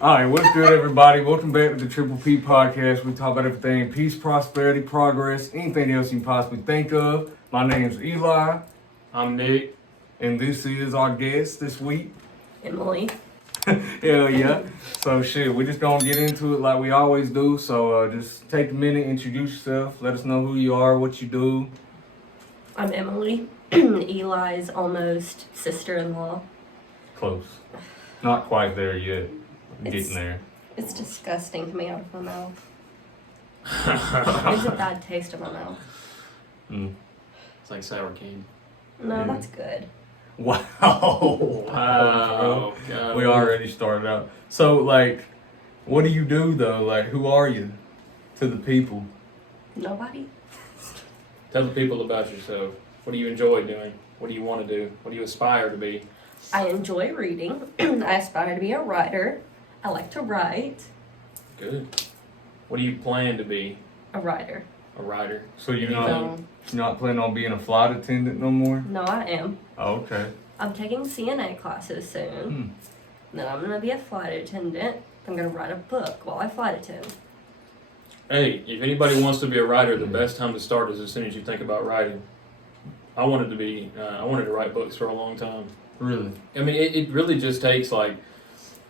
All right, what's good, everybody? Welcome back to the Triple P Podcast. We talk about everything peace, prosperity, progress, anything else you can possibly think of. My name's Eli, I'm Nick. and this is our guest this week. Emily. Hell yeah. So, shit, we're just going to get into it like we always do. So, just take a minute, introduce yourself, let us know who you are, what you do. I'm Emily. Eli's almost sister-in-law. Close. Not quite there yet. It's- Getting there. It's disgusting coming out of my mouth. There's a bad taste in my mouth. It's like sour candy. No, Yeah. that's good. Wow. Wow. God. We already started out. So, like, what do you do, though? Like, who are you to the people? Nobody? Tell the people about yourself. What do you enjoy doing? What do you want to do? What do you aspire to be? I enjoy reading. I aspire to be a writer. I like to write. Good. What do you plan to be? A writer. A writer. So you're No, not planning on being a flight attendant no more? no, I am. Oh, okay. I'm taking CNA classes soon. Then I'm going to be a flight attendant. I'm going to write a book while I flight attend. Hey, if anybody wants to be a writer, the best time to start is as soon as you think about writing. I wanted to write books for a long time. Really? I mean, it really just takes like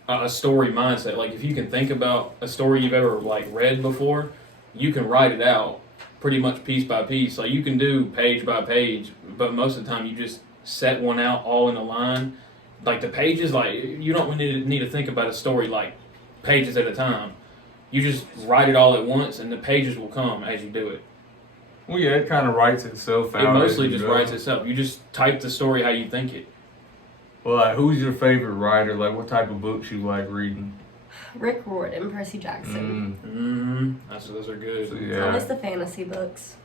a story mindset. Like if you can think about a story you've ever like read before, you can write it out pretty much piece by piece. Like you can do page by page, but most of the time you just set one out all in a line. Like the pages, like you don't need to think about a story like pages at a time. You just write it all at once, and the pages will come as you do it. Well, yeah, it kind of writes itself out. It mostly as you just go. writes itself. You just type the story how you think it. Well, like, who's your favorite writer? Like, what type of books you like reading? Rick Riordan, Percy Jackson. Those are good. So, I yeah. miss the fantasy books.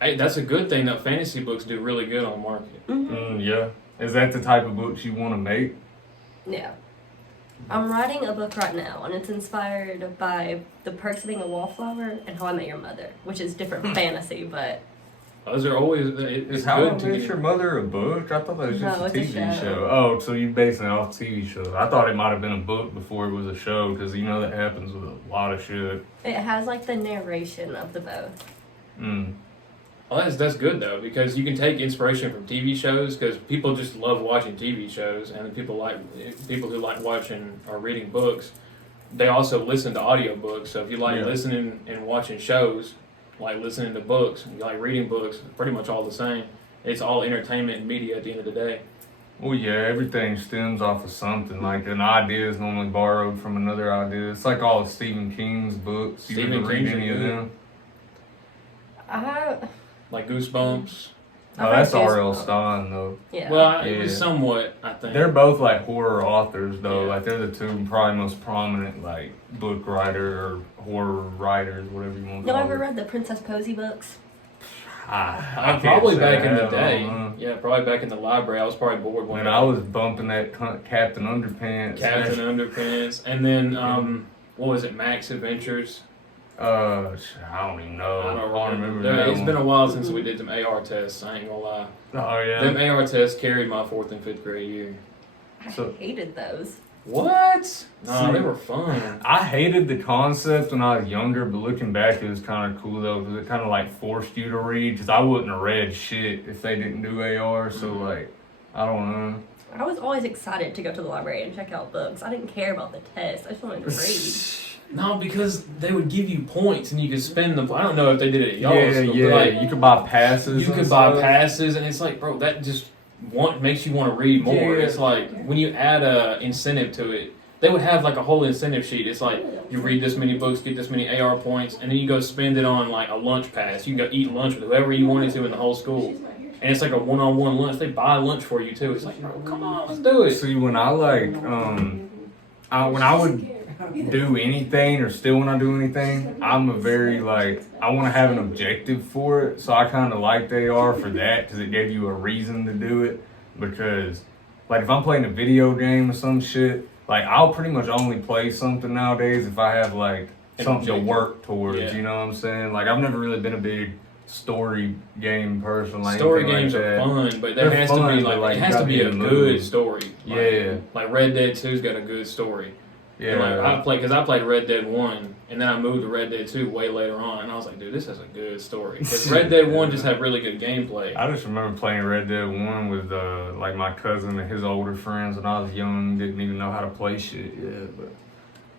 Hey, that's a good thing that fantasy books do really good on the market. Yeah. Is that the type of books you want to make? Yeah. I'm writing a book right now, and it's inspired by The Perks of Being a Wallflower and How I Met Your Mother, which is different fantasy, but Those are always it's Is How I good to Met get. Your Mother a book? I thought that was just No, a it's a TV show. show. Oh, so you're basing it off TV shows. I thought it might have been a book before it was a show, because you know that happens with a lot of shit. it has like the narration of the both. Well, that's good though because you can take inspiration from TV shows because people just love watching TV shows and the people who like watching or reading books. They also listen to audiobooks. So if you like Yeah. listening and watching shows, like listening to books, you like reading books, pretty much all the same. It's all entertainment and media at the end of the day. Well, yeah, everything stems off of something. Like an idea is normally borrowed from another idea. It's like all of Stephen King's books. You Stephen ever read King's any of good. them? Like Goosebumps. Oh, I've that's read R.L. Goosebumps. Stein, though. Yeah. Well, it was Yeah. somewhat, I think. They're both like horror authors, though. Yeah. Like they're the two probably most prominent like book writer or horror writers, whatever you want to Y'all call ever it. read the Princess Posy books? I Probably can't say back in I the have, day. huh? Yeah, probably back in the library. I was probably bored one When day. I was bumping that Captain Underpants. Captain Underpants, and then what was it? Max Adventures. I don't even know. I don't remember that It's one. been a while since we did some AR tests. I ain't gonna lie. Oh yeah. Them AR tests carried my 4th and 5th grade year. So- I hated those. What? No, See- they were fun. I hated the concept when I was younger, but looking back, it was kind of cool though, because it kind of like forced you to read. Because I wouldn't have read shit if they didn't do AR. So like, I don't know. I was always excited to go to the library and check out books. I didn't care about the test. I just wanted to read. No, because they would give you points and you could spend them. I don't know if they did it at y'all's. Yeah, but, yeah. like, You could buy passes. you and could buy stuff. passes, and it's like, bro, that just makes you want to read more. Yeah. It's like when you add a incentive to it. They would have like a whole incentive sheet. It's like you read this many books, get this many AR points, and then you go spend it on like a lunch pass. You can go eat lunch with whoever you wanted to in the whole school. And it's like a one-on-one lunch. They buy lunch for you too. It's like, bro, come on, let's do it. See, when I like, when I would do anything, or still when I do anything, I'm a very like, I want to have an objective for it. So I kind of liked AR for that because it gave you a reason to do it. Because, like, if I'm playing a video game or some shit, like, I'll pretty much only play something nowadays if I have like something to work towards. Yeah. You know what I'm saying? Like, I've never really been a big story game person. Like Story anything games like are that. fun, but there They're has to fun, be but, like like, it you has to gotta be be a in the good mood. story. Yeah. Like Red Dead 2's got a good story. Yeah. And, like, I played Red Dead 1, and then I moved to Red Dead 2 way later on, and I was like, dude, this has a good story. Because Red Dead 1 just had really good gameplay. I just remember playing Red Dead 1 with like my cousin and his older friends when I was young, didn't even know how to play shit yet. But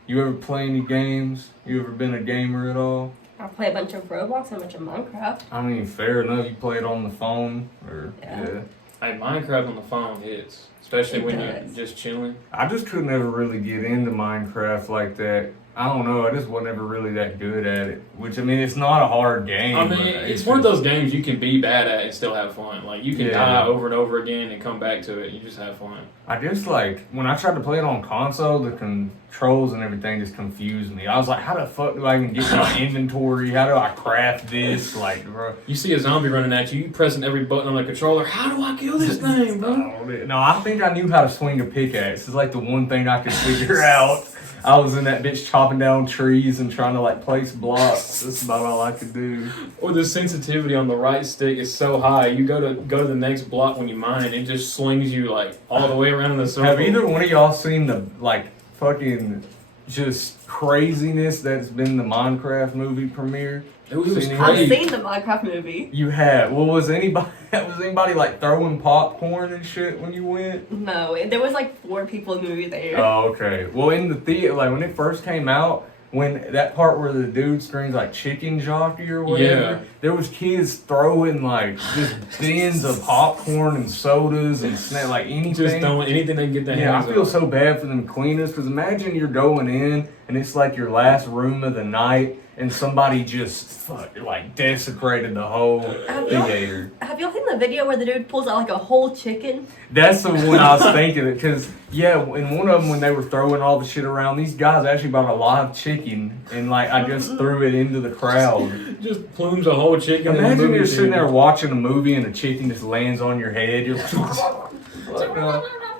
you ever play any games? You ever been a gamer at all? I play a bunch of Roblox and a bunch of Minecraft. I mean, fair enough. You play it on the phone, or Yeah. Hey, Minecraft on the phone hits, especially It when does. you're just chilling. I just could never really get into Minecraft like that. I don't know. I just was never really that good at it. Which, I mean, it's not a hard game. I mean, but it's one of those games you can be bad at and still have fun. Like, you can Yeah. die over and over again and come back to it. You just have fun. I just like when I tried to play it on console, the controls and everything just confused me. I was like, how the fuck do I even get my inventory? How do I craft this? Like, bro. You see a zombie running at you, you pressing every button on the controller. How do I kill this thing, bro? No, I think I knew how to swing a pickaxe. It's like the one thing I could figure out. I was in that bitch chopping down trees and trying to like place blocks. That's about all I could do. Or the sensitivity on the right stick is so high. You go to the next block when you mine, and it just slings you like all the way around in the circle. Have either one of y'all seen the like fucking just craziness that's been the Minecraft movie premiere? It was Seen it? I've crazy. seen the Minecraft movie. You have. Well, was anybody like throwing popcorn and shit when you went? No, there was like 4 people in the movie there. Oh, okay. Well, in the theater, like when it first came out, when that part where the dude screams like chicken jockey or whatever, Yeah. there was kids throwing like just bins of popcorn and sodas and like anything. Just throwing anything they can get their Yeah, I hands feel on. so bad for them cleaners because imagine you're going in and it's like your last room of the night and somebody just like desecrated the whole Have y'all- theater. Have y'all seen the video where the dude pulls out like a whole chicken? That's the one I was thinking because yeah, in one of them when they were throwing all the shit around, these guys actually bought a live chicken and like I just threw it into the crowd. Just plumes a whole chicken. in the Imagine movie you're sitting theater. there watching a movie and a chicken just lands on your head. You're like,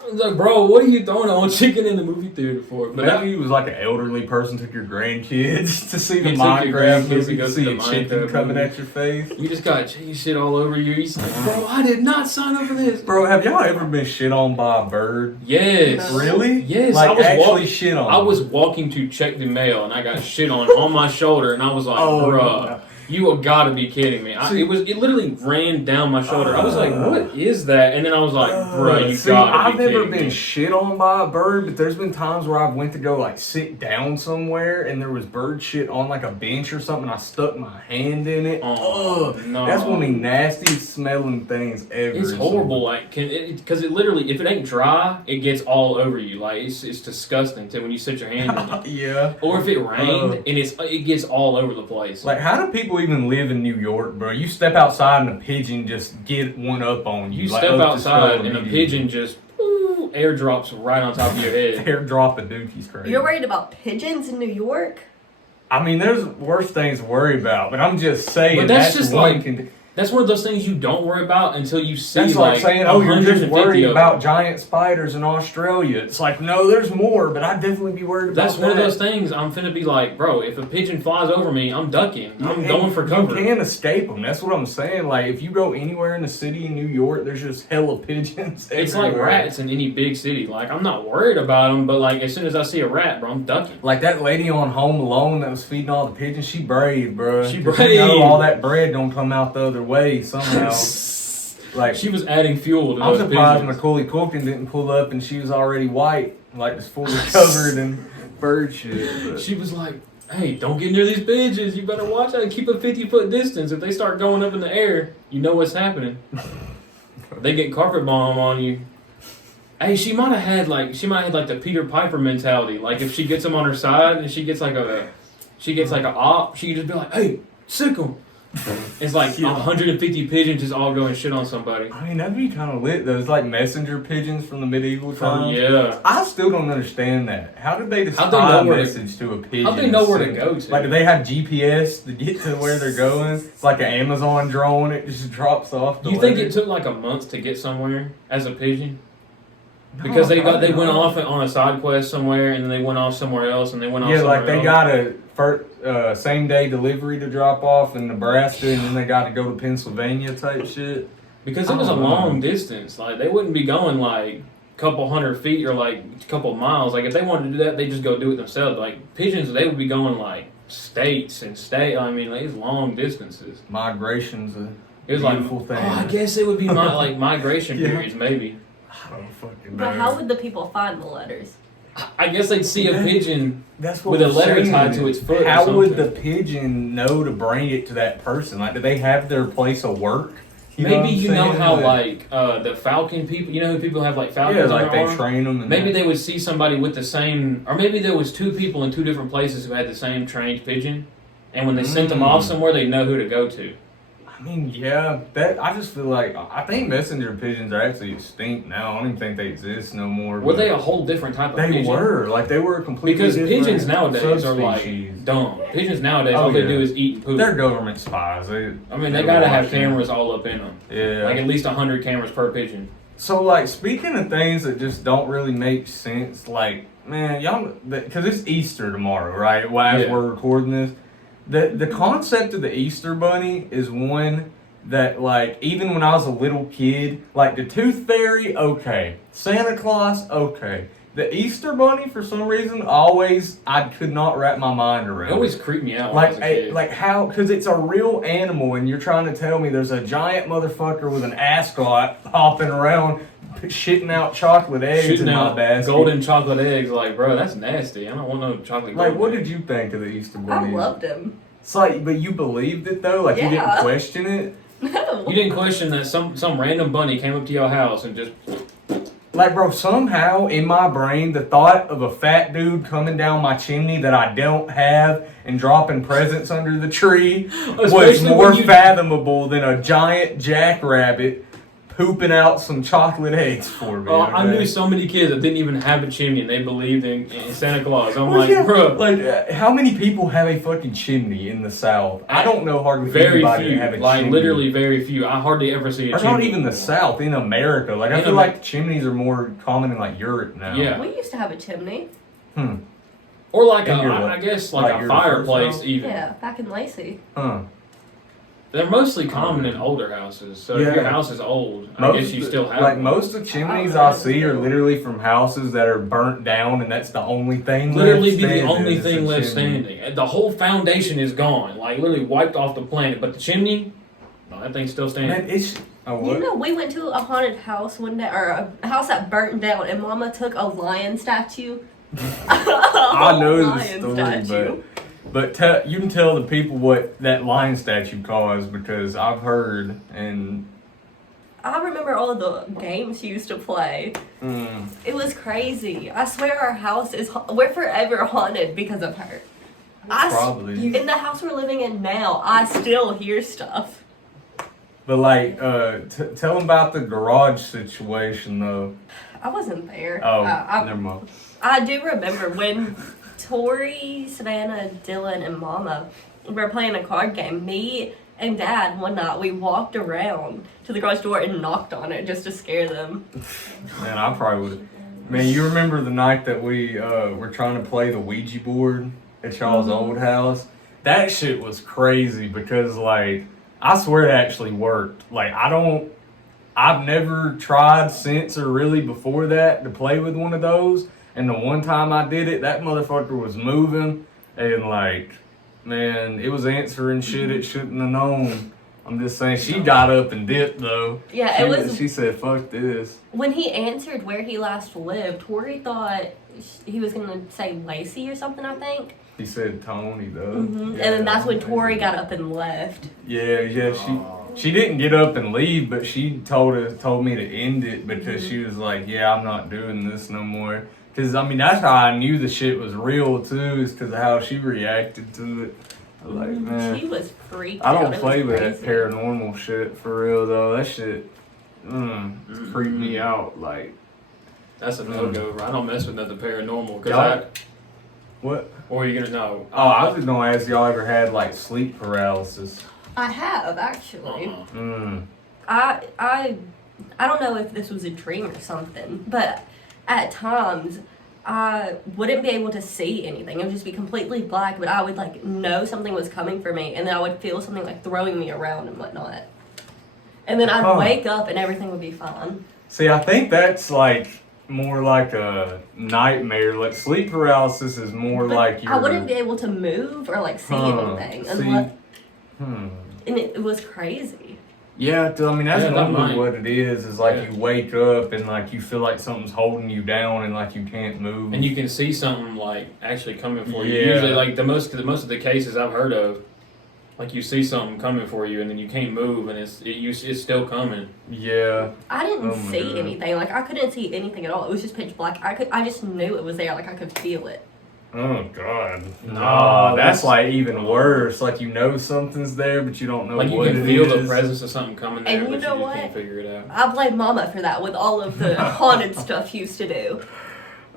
It's like, bro, what are you throwing a whole chicken in the movie theater for? But maybe it was like an elderly person took your grandkids to see the You took your Minecraft grandkids movie to go to see see the a chicken Minecraft coming movie. at your face. you just got chicken shit all over you. He's like, bro, I did not sign up for this. Bro, have y'all ever been shit on by a bird? Yes. No. Really? Yes, Like I was actually walking. shit on. I was walking to check the mail and I got shit on my shoulder and I was like, bruh, no. you have got to be kidding me. It literally ran down my shoulder. I was like, what is that? And then I was like, bruh, you See, got to I've be never kidding been me. shit on by a bird, but there's been times where I've went to go like sit down somewhere and there was bird shit on like a bench or something. I stuck my hand in it. Oh, Ugh. no. That's one of the nastiest smelling things ever. It's horrible, like, because it literally, if it ain't dry, it gets all over you. Like, it's disgusting to when you sit your hand in it. Yeah. Or if it rained and it gets all over the place. Like, how do people even live in New York, bro? You step outside and a pigeon just get one up on you. you like, step up the outside skull and a immediately. pigeon just airdrops right on top of your head. Airdrop a dookie's crazy. You're worried about pigeons in New York? I mean, there's worse things to worry about, but I'm just saying But that's just one like- con- That's one of those things you don't worry about until you see That's like saying, oh, you're just 150 worried of about them. giant spiders in Australia. It's like, no, there's more, but I'd definitely be worried about That's one of that. those things I'm finna be like, bro, if a pigeon flies over me, I'm ducking. I'm And going for cover. You can't escape them. That's what I'm saying. Like, if you go anywhere in the city in New York, there's just hella pigeons It's like everywhere. rats in any big city. Like, I'm not worried about them, but like, as soon as I see a rat, bro, I'm ducking. Like that lady on Home Alone that was feeding all the pigeons, she brave, bro. She 'Cause you know brave. all that bread don't come out the other way somehow. Like, She was adding fuel to I'm those surprised pigeons. Macaulay Culkin didn't pull up and she was already white, like just fully covered in bird shit. But She was like, hey, don't get near these pigeons. You better watch out and keep a 50-foot distance. If they start going up in the air, you know what's happening. They get carpet bomb on you. Hey, she might have had like the Peter Piper mentality. Like if she gets him on her side and she gets like a op, she could just be like, hey, sick 'em. It's like Yeah. 150 pigeons just all going shit on somebody. I mean, that'd be kind of lit. Those like messenger pigeons from the medieval times. Yeah. I still don't understand that. How did they How'd decide they know a where to- message to a pigeon? how'd they know where to and go send it? to? Like, do they have GPS to get to where they're going? It's like an Amazon drone. It just drops off. Do you think letter. it took like a month to get somewhere as a pigeon? No, Because they probably went not. off on a side quest somewhere, and then they went off somewhere else, and they went off Yeah, somewhere like they else. got a same day delivery to drop off in Nebraska, and then they got to go to Pennsylvania type shit. Because it was a I don't know. long distance. Like they wouldn't be going like couple 100 feet or like a couple miles. Like if they wanted to do that, they just go do it themselves. Like pigeons, they would be going like states and state. I mean, like, it's long distances. Migration's a It was like, beautiful thing. I guess it would be like migration Yeah. periods, maybe. I don't fucking But know. how would the people find the letters? I guess they'd see a pigeon. That's what with a I'm letter saying. tied to its foot or How would something. the pigeon know to bring it to that person? Like, do they have their place of work? You know what Maybe I'm you know saying? how like the falcon people. You know who people have like falcons yeah, on like their they arm? train them. And Maybe that. they would see somebody with the same, or maybe there was two people in two different places who had the same trained pigeon, and when they sent them off somewhere, they know who to go to. I mean, yeah, that I just feel like I think messenger pigeons are actually extinct now. I don't even think they exist no more. Were but they a whole different type of They pigeon? were like they were a completely Because different pigeons nowadays are subspecies. like dumb. Pigeons nowadays, Oh, all they yeah. do is eat and poop. They're government spies. I mean, they they're gotta have watching. cameras all up in them. Yeah. Like at least 100 cameras per pigeon. So, like, speaking of things that just don't really make sense, like, man, y'all, because it's Easter tomorrow, right? Well, as Yeah. we're recording this, the concept of the Easter Bunny is one that, like, even when I was a little kid, like, the Tooth Fairy, okay. Santa Claus, okay. The Easter Bunny, for some reason, I could not wrap my mind around. It always creeped me out when I was Like, a kid. like how? Because it's a real animal, and you're trying to tell me there's a giant motherfucker with an ascot hopping around, shitting out chocolate eggs Shooting in my out basket. golden chocolate eggs, like, bro, that's nasty. I don't want no chocolate. Like, golden what eggs. did you think of the Easter I Bunny? loved him. It's like, but you believed it though. Like you didn't Yeah. question it. No. You didn't question that some random bunny came up to your house and just. Like, bro, somehow in my brain, the thought of a fat dude coming down my chimney that I don't have and dropping presents under the tree was Especially more when you- fathomable than a giant jackrabbit pooping out some chocolate eggs for me. I okay? knew so many kids that didn't even have a chimney and they believed in Santa Claus. I'm Well, like, yeah, bro, like, how many people have a fucking chimney in the South? I don't know hardly very anybody few. that have a Like, chimney. literally very few. I hardly ever see a Or chimney. not even the South, in America. Like, I In feel Amer- like chimneys are more common in, like, Europe now. Yeah. We used to have a chimney. Or like, In your I guess, like, like a your fireplace, first house? even. Yeah, back in Lacey. Huh. They're mostly common in older houses. So if Yeah. your house is old, I guess you still have like one. most of chimneys I see are literally from houses that are burnt down, and that's the only thing. Literally left be the standing only is a thing left chimney. standing. The whole foundation is gone. Like, literally wiped off the planet. But the chimney, no, that thing's still standing. Man, it's what? You know, we went to a haunted house one day, or a house that burnt down, and Mama took a lion statue. I know the Lion story, statue. but you can tell the people what that lion statue caused because I've heard and. I remember all of the games she used to play. It was crazy. I swear our house we're forever haunted because of her. Probably. In the house we're living in now, I still hear stuff. But like, tell them about the garage situation though. I wasn't there. Oh, I never mind. I do remember when Tori, Savannah, Dylan, and Mama were playing a card game. Me and Dad, one night, we walked around to the garage door and knocked on it just to scare them. Man, I probably would. Man, you remember the night that we were trying to play the Ouija board at y'all's old house? That shit was crazy because, like, I swear it actually worked. Like, I've never tried since or really before that to play with one of those. And the one time I did it, that motherfucker was moving and, like, man, it was answering shit it shouldn't have known. I'm just saying, she got up and dipped though. Yeah, she, it was. She said, "Fuck this." When he answered where he last lived, Tori thought he was going to say Lacey or something, I think. He said Tony though. And then that's when Tori got up and left. Yeah. She didn't get up and leave, but she told me to end it because she was like, "Yeah, I'm not doing this no more." Because I mean, that's how I knew the shit was real too, is because of how she reacted to it. I was like, man, She was freaked I out. don't It play was with that crazy. paranormal shit for real though. That shit, creeped me out. Like, That's a no-go, bro. I don't mess with nothing paranormal. Y'all- what? Or you're gonna know. Oh, I was just gonna ask y'all ever had like sleep paralysis. I have, actually. Uh-uh. I don't know if this was a dream or something, but at times I wouldn't be able to see anything. It would just be completely black, but I would like know something was coming for me, and then I would feel something like throwing me around and whatnot. And then I'd Huh. wake up and everything would be fine. See, I think that's like more like a nightmare. Like sleep paralysis is more But like I wouldn't be able to move or like see anything unless, and it was crazy. Yeah, I mean that's Yeah, that normally might. what it is like Yeah. you wake up and like you feel like something's holding you down and like you can't move. And you can see something like actually coming for you. Yeah. Usually, like the most of the cases I've heard of, like you see something coming for you, and then you can't move, and it's still coming. Yeah. I didn't Oh my see God. anything. Like I couldn't see anything at all. It was just pitch black. I just knew it was there. Like I could feel it. Oh God. No, Nah, that's that's- like even worse. Like you know something's there, but you don't know Like you what can it feel is. the presence of something coming there, And you but know you just what? can't figure it out. I blame Mama for that with all of the haunted stuff he used to do.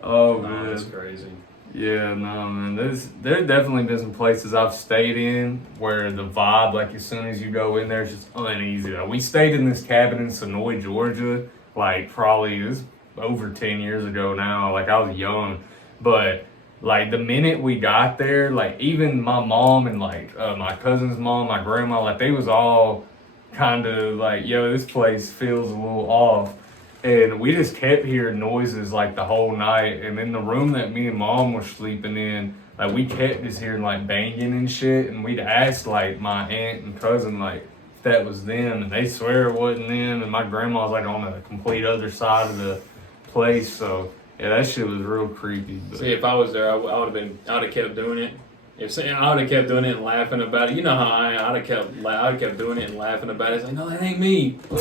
Oh No, man. that's crazy. Yeah, no man. There's definitely been some places I've stayed in where the vibe, like as soon as you go in there, is just uneasy. Like, we stayed in this cabin in Sonoy, Georgia, like probably it was over 10 years ago now. Like I was young, but like the minute we got there, like even my mom and like my cousin's mom, my grandma, like they was all kind of like, yo, this place feels a little off. And we just kept hearing noises like the whole night. And in the room that me and mom were sleeping in, like we kept just hearing like banging and shit. And we'd asked like my aunt and cousin like if that was them, and they swear it wasn't them. And my grandma's like on the complete other side of the place. So yeah, that shit was real creepy. But See, if I was there, I would have kept doing it. I would have kept doing it and laughing about it. You know how I'd have kept doing it and laughing about it. It's like, no, that ain't me. Ooh.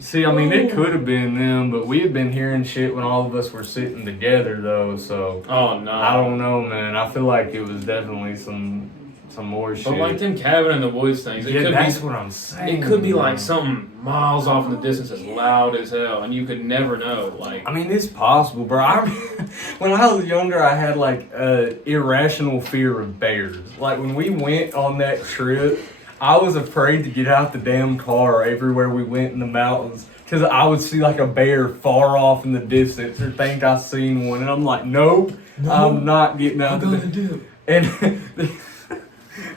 see, I mean, it could have been them, but we had been hearing shit when all of us were sitting together though. So Oh no. I don't know, man. I feel like it was definitely some more shit. But like them cabin in the woods things, it Yeah, could that's be. what I'm saying. It could be bro. like something miles off in the distance, as loud as hell, and you could never know. Like, I mean, it's possible, bro. When I was younger, I had like irrational fear of bears. Like when we went on that trip, I was afraid to get out the damn car everywhere we went in the mountains because I would see like a bear far off in the distance or think I seen one, and I'm like, nope, I'm not getting out the. do. And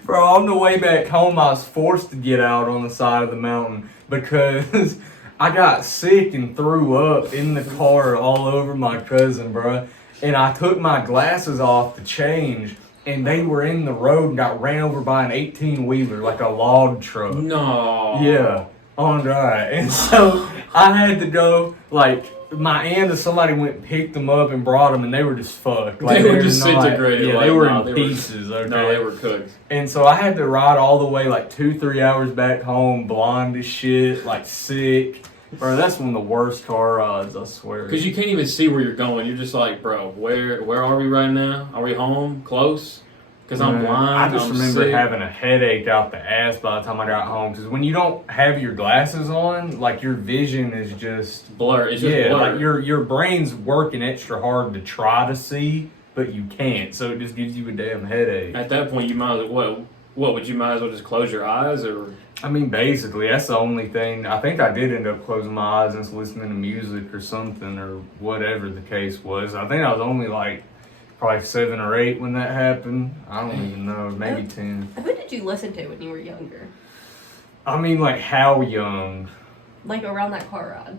bro, on the way back home, I was forced to get out on the side of the mountain because I got sick and threw up in the car all over my cousin, bro. And I took my glasses off to change, and they were in the road and got ran over by an 18-wheeler, like a log truck. No. Yeah, on God. And so I had to go, like, my aunt or somebody went and picked them up and brought them, and they were just fucked. Like, They were they're just disintegrated, Yeah, like, they were no, in they were- pieces, okay? No, they were cooked. And so I had to ride all the way, like, 2-3 hours back home, blind as shit, like, sick. Bro, that's one of the worst car rides, I swear. Because you can't even see where you're going. You're just like, bro, where are we right now? Are we home? Close? Because I'm Man, blind. I just I'm remember sick. having a headache out the ass by the time I got home. Because when you don't have your glasses on, like, your vision is just... blur. It's just yeah, blur. like your brain's working extra hard to try to see, but you can't. So it just gives you a damn headache. At that point, you might as well, what would you might as well just close your eyes or? I mean, basically, that's the only thing. I think I did end up closing my eyes and just listening to music or something or whatever the case was. I think I was only like probably 7 or 8 when that happened. I don't even know, maybe 10. Who did you listen to when you were younger? I mean, like how young? Like around that car ride?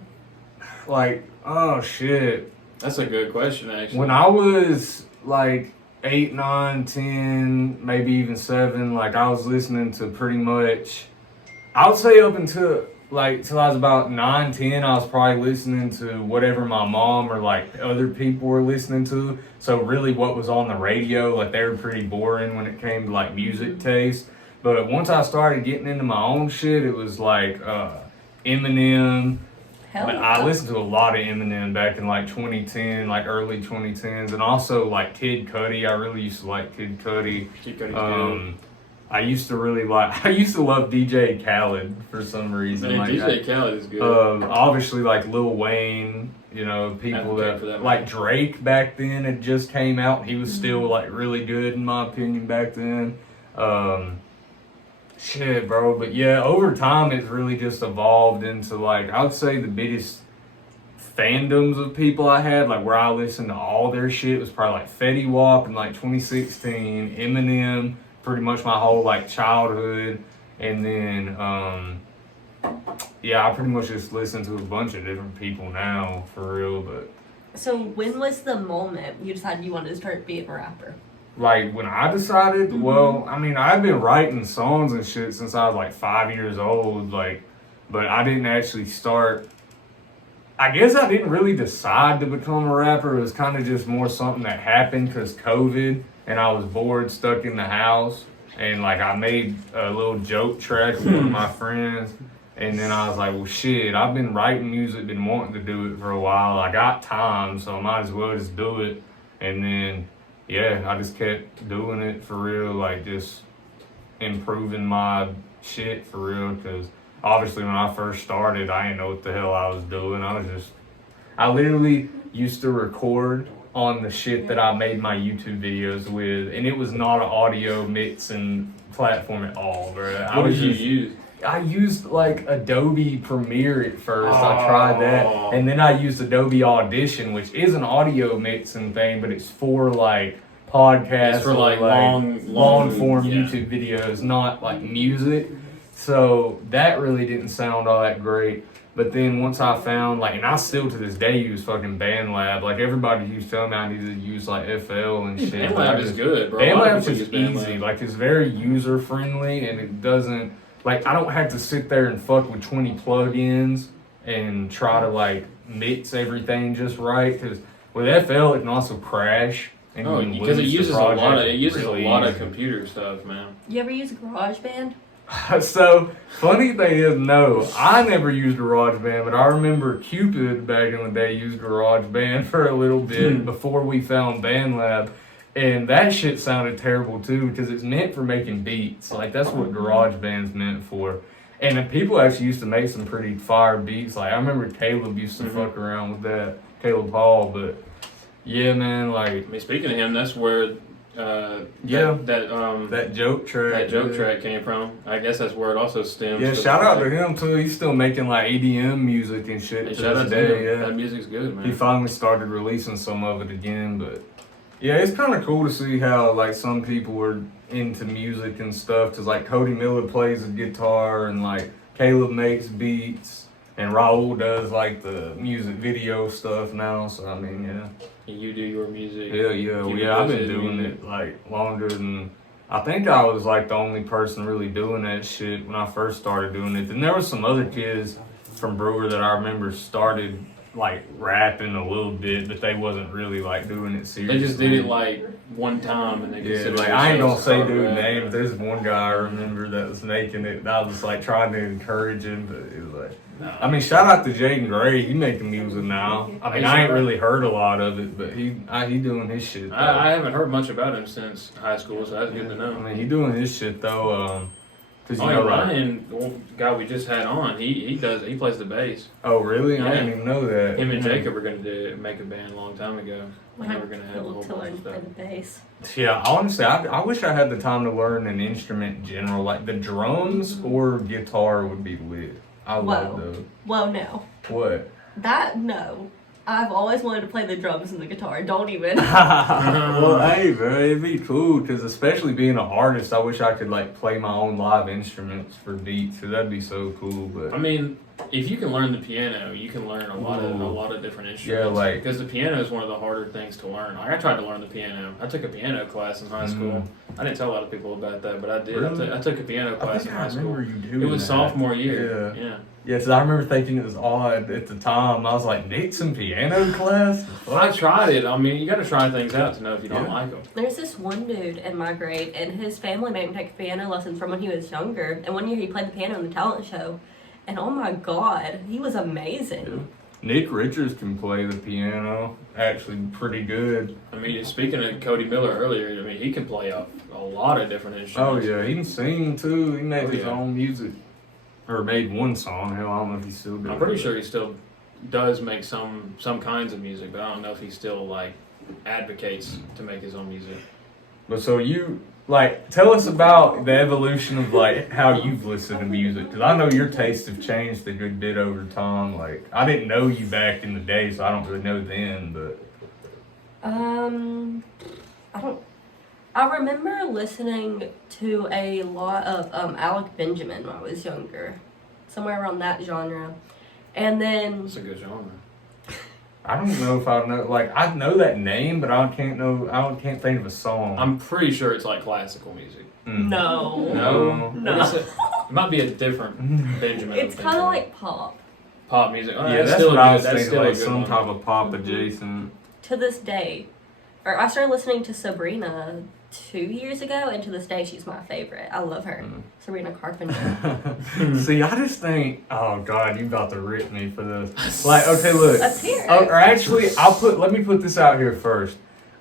Like, oh shit. That's a good question, actually. When I was like 8, 9, 10, maybe even 7, like I was listening to pretty much, I would say up until like till I was about 9, 10, I was probably listening to whatever my mom or like other people were listening to. So really what was on the radio, like they were pretty boring when it came to like music taste. But once I started getting into my own shit, it was like Eminem. Hell But yeah. I listened to a lot of Eminem back in like 2010, like early 2010s, and also like Kid Cudi. I really used to like Kid Cudi. Keep cutting down. I used to love DJ Khaled for some reason. Man, like, DJ Khaled is good. obviously like Lil Wayne, you know, people Advocate that, for that, like man. Drake back then had just came out. He was still like really good in my opinion back then. Shit, bro. But yeah, over time it's really just evolved into like I would say the biggest fandoms of people I had, like where I listened to all their shit was probably like Fetty Wap in like 2016, Eminem, pretty much my whole like childhood, and then yeah, I pretty much just listen to a bunch of different people now for real. But So when was the moment you decided you wanted to start being a rapper? Like when I decided, well, I mean, I've been writing songs and shit since I was like 5 years old, like, but I didn't actually start. I guess I didn't really decide to become a rapper. It was kind of just more something that happened because COVID, and I was bored, stuck in the house, and like I made a little joke track with one of my friends, and then I was like, well, shit, I've been writing music, been wanting to do it for a while. I got time, so I might as well just do it, and then. Yeah, I just kept doing it for real, like just improving my shit for real. Because obviously, when I first started, I didn't know what the hell I was doing. I literally used to record on the shit that I made my YouTube videos with, and it was not an audio mixing platform at all, bro. What did you use? I used like Adobe Premiere at first. I tried that, and then I used Adobe Audition, which is an audio mixing thing, but it's for like podcasts, It's for like long form yeah. YouTube videos, not like music. So that really didn't sound all that great. But then once I found like, and I still to this day use fucking BandLab. Like everybody keeps telling me I need to use like FL and shit. BandLab is good, bro. BandLab's just easy. Like it's very user friendly, and it doesn't. Like, I don't have to sit there and fuck with 20 plugins and try to, like, mix everything just right. Because with FL, it can also crash. And Oh, you can because it lose the uses a lot of project really a lot of easy. computer stuff, man. You ever use GarageBand? So, funny thing is, no, I never used GarageBand, but I remember Cupid back in the day used GarageBand for a little bit before we found BandLab. And that shit sounded terrible too because it's meant for making beats. Like that's what GarageBand's meant for. And then people actually used to make some pretty fire beats. Like I remember Caleb used to fuck around with that, Caleb Hall. But yeah, man, like I mean, speaking of him, that's where Yeah. that joke track, track came from. I guess that's where it also stems. Yeah, to shout the out to fact- him too. He's still making like EDM music and shit Hey, to shout out this to day. him. Yeah. That music's good, man. He finally started releasing some of it again, but yeah, it's kind of cool to see how like some people are into music and stuff. Cause like Cody Miller plays the guitar and like Caleb makes beats and Raul does like the music video stuff now. So I mean, yeah, And you do your music. well, yeah. I've been his doing music. it like longer than. I think I was like the only person really doing that shit when I first started doing it. Then there was some other kids from Brewer that I remember started like rapping a little bit, but they wasn't really like doing it seriously. They just did it like one time, and they Yeah, considered like I ain't gonna themselves say a dude's rapper. name, but there's one guy I remember that was making it. I was like trying to encourage him, but it was like. I mean, shout out to Jaden Gray. He making music now. I mean, I ain't really heard a lot of it, but he doing his shit. Though. I haven't heard much about him since high school, so that's good to I know. mean, he doing his shit though. Cause you Oh, know, and like, Ryan, the one guy we just had on, he plays the bass. oh really? I Yeah. didn't even know that. Him and Jacob were gonna make a band a long time ago. Well, And they were gonna have a whole to bunch learn of for stuff. the bass. Yeah, honestly, I wish I had the time to learn an instrument in general. Like the drums or guitar would be lit. I love Whoa. those. Well, no. What? No. I've always wanted to play the drums and the guitar. Don't even. Well, hey, bro, it'd be cool because especially being an artist, I wish I could like play my own live instruments for beats. Cause that'd be so cool. But I mean, if you can learn the piano, you can learn a lot of different instruments. like- because the piano is one of the harder things to learn. Like I tried to learn the piano. I took a piano class in high school. I didn't tell a lot of people about that, but I did. Really? I took a piano I class think in I high school. remember you doing It was that. sophomore year. Yeah. Yeah. Yeah, because I remember thinking it was odd at the time. I was like, Nick's in piano class? Well, I tried it. I mean, you got to try things out to know if you don't Yeah. like them. There's this one dude in my grade, and his family made him take piano lessons from when he was younger. And one year he played the piano in the talent show. And oh my god, he was amazing. Nick Richards can play the piano actually pretty good. I mean, speaking of Cody Miller earlier, I mean, he can play a lot of different Oh, instruments. yeah, he can sing too. He made Oh, his yeah. own music. Or made one song. Hell, I don't know if he still does. I'm pretty sure he still does make some kinds of music, but I don't know if he still like advocates to make his own music. But so you, like, tell us about the evolution of, like, how you've listened to music. Because I know your tastes have changed a good bit over time. Like, I didn't know you back in the day, so I don't really know then, but. I remember listening to a lot of Alec Benjamin when I was younger. Somewhere around that genre. And then It's a good genre. I don't know if I know. Like I know that name, but I can't think of a song. I'm pretty sure it's like classical music. No. No. No. What is it? It might be a different Benjamin. It's kind of like pop. pop music. Oh, Yeah, that's still what a I good, was that's thinking, still a like good some one. type of pop adjacent. To this day, or I started listening to Sabrina 2 years ago, and to this day, she's my favorite. I love her. Sabrina Carpenter. See, I just think, oh God, you about to rip me for this. Like, okay, look. Let's hear it. Or actually, let me put this out here first.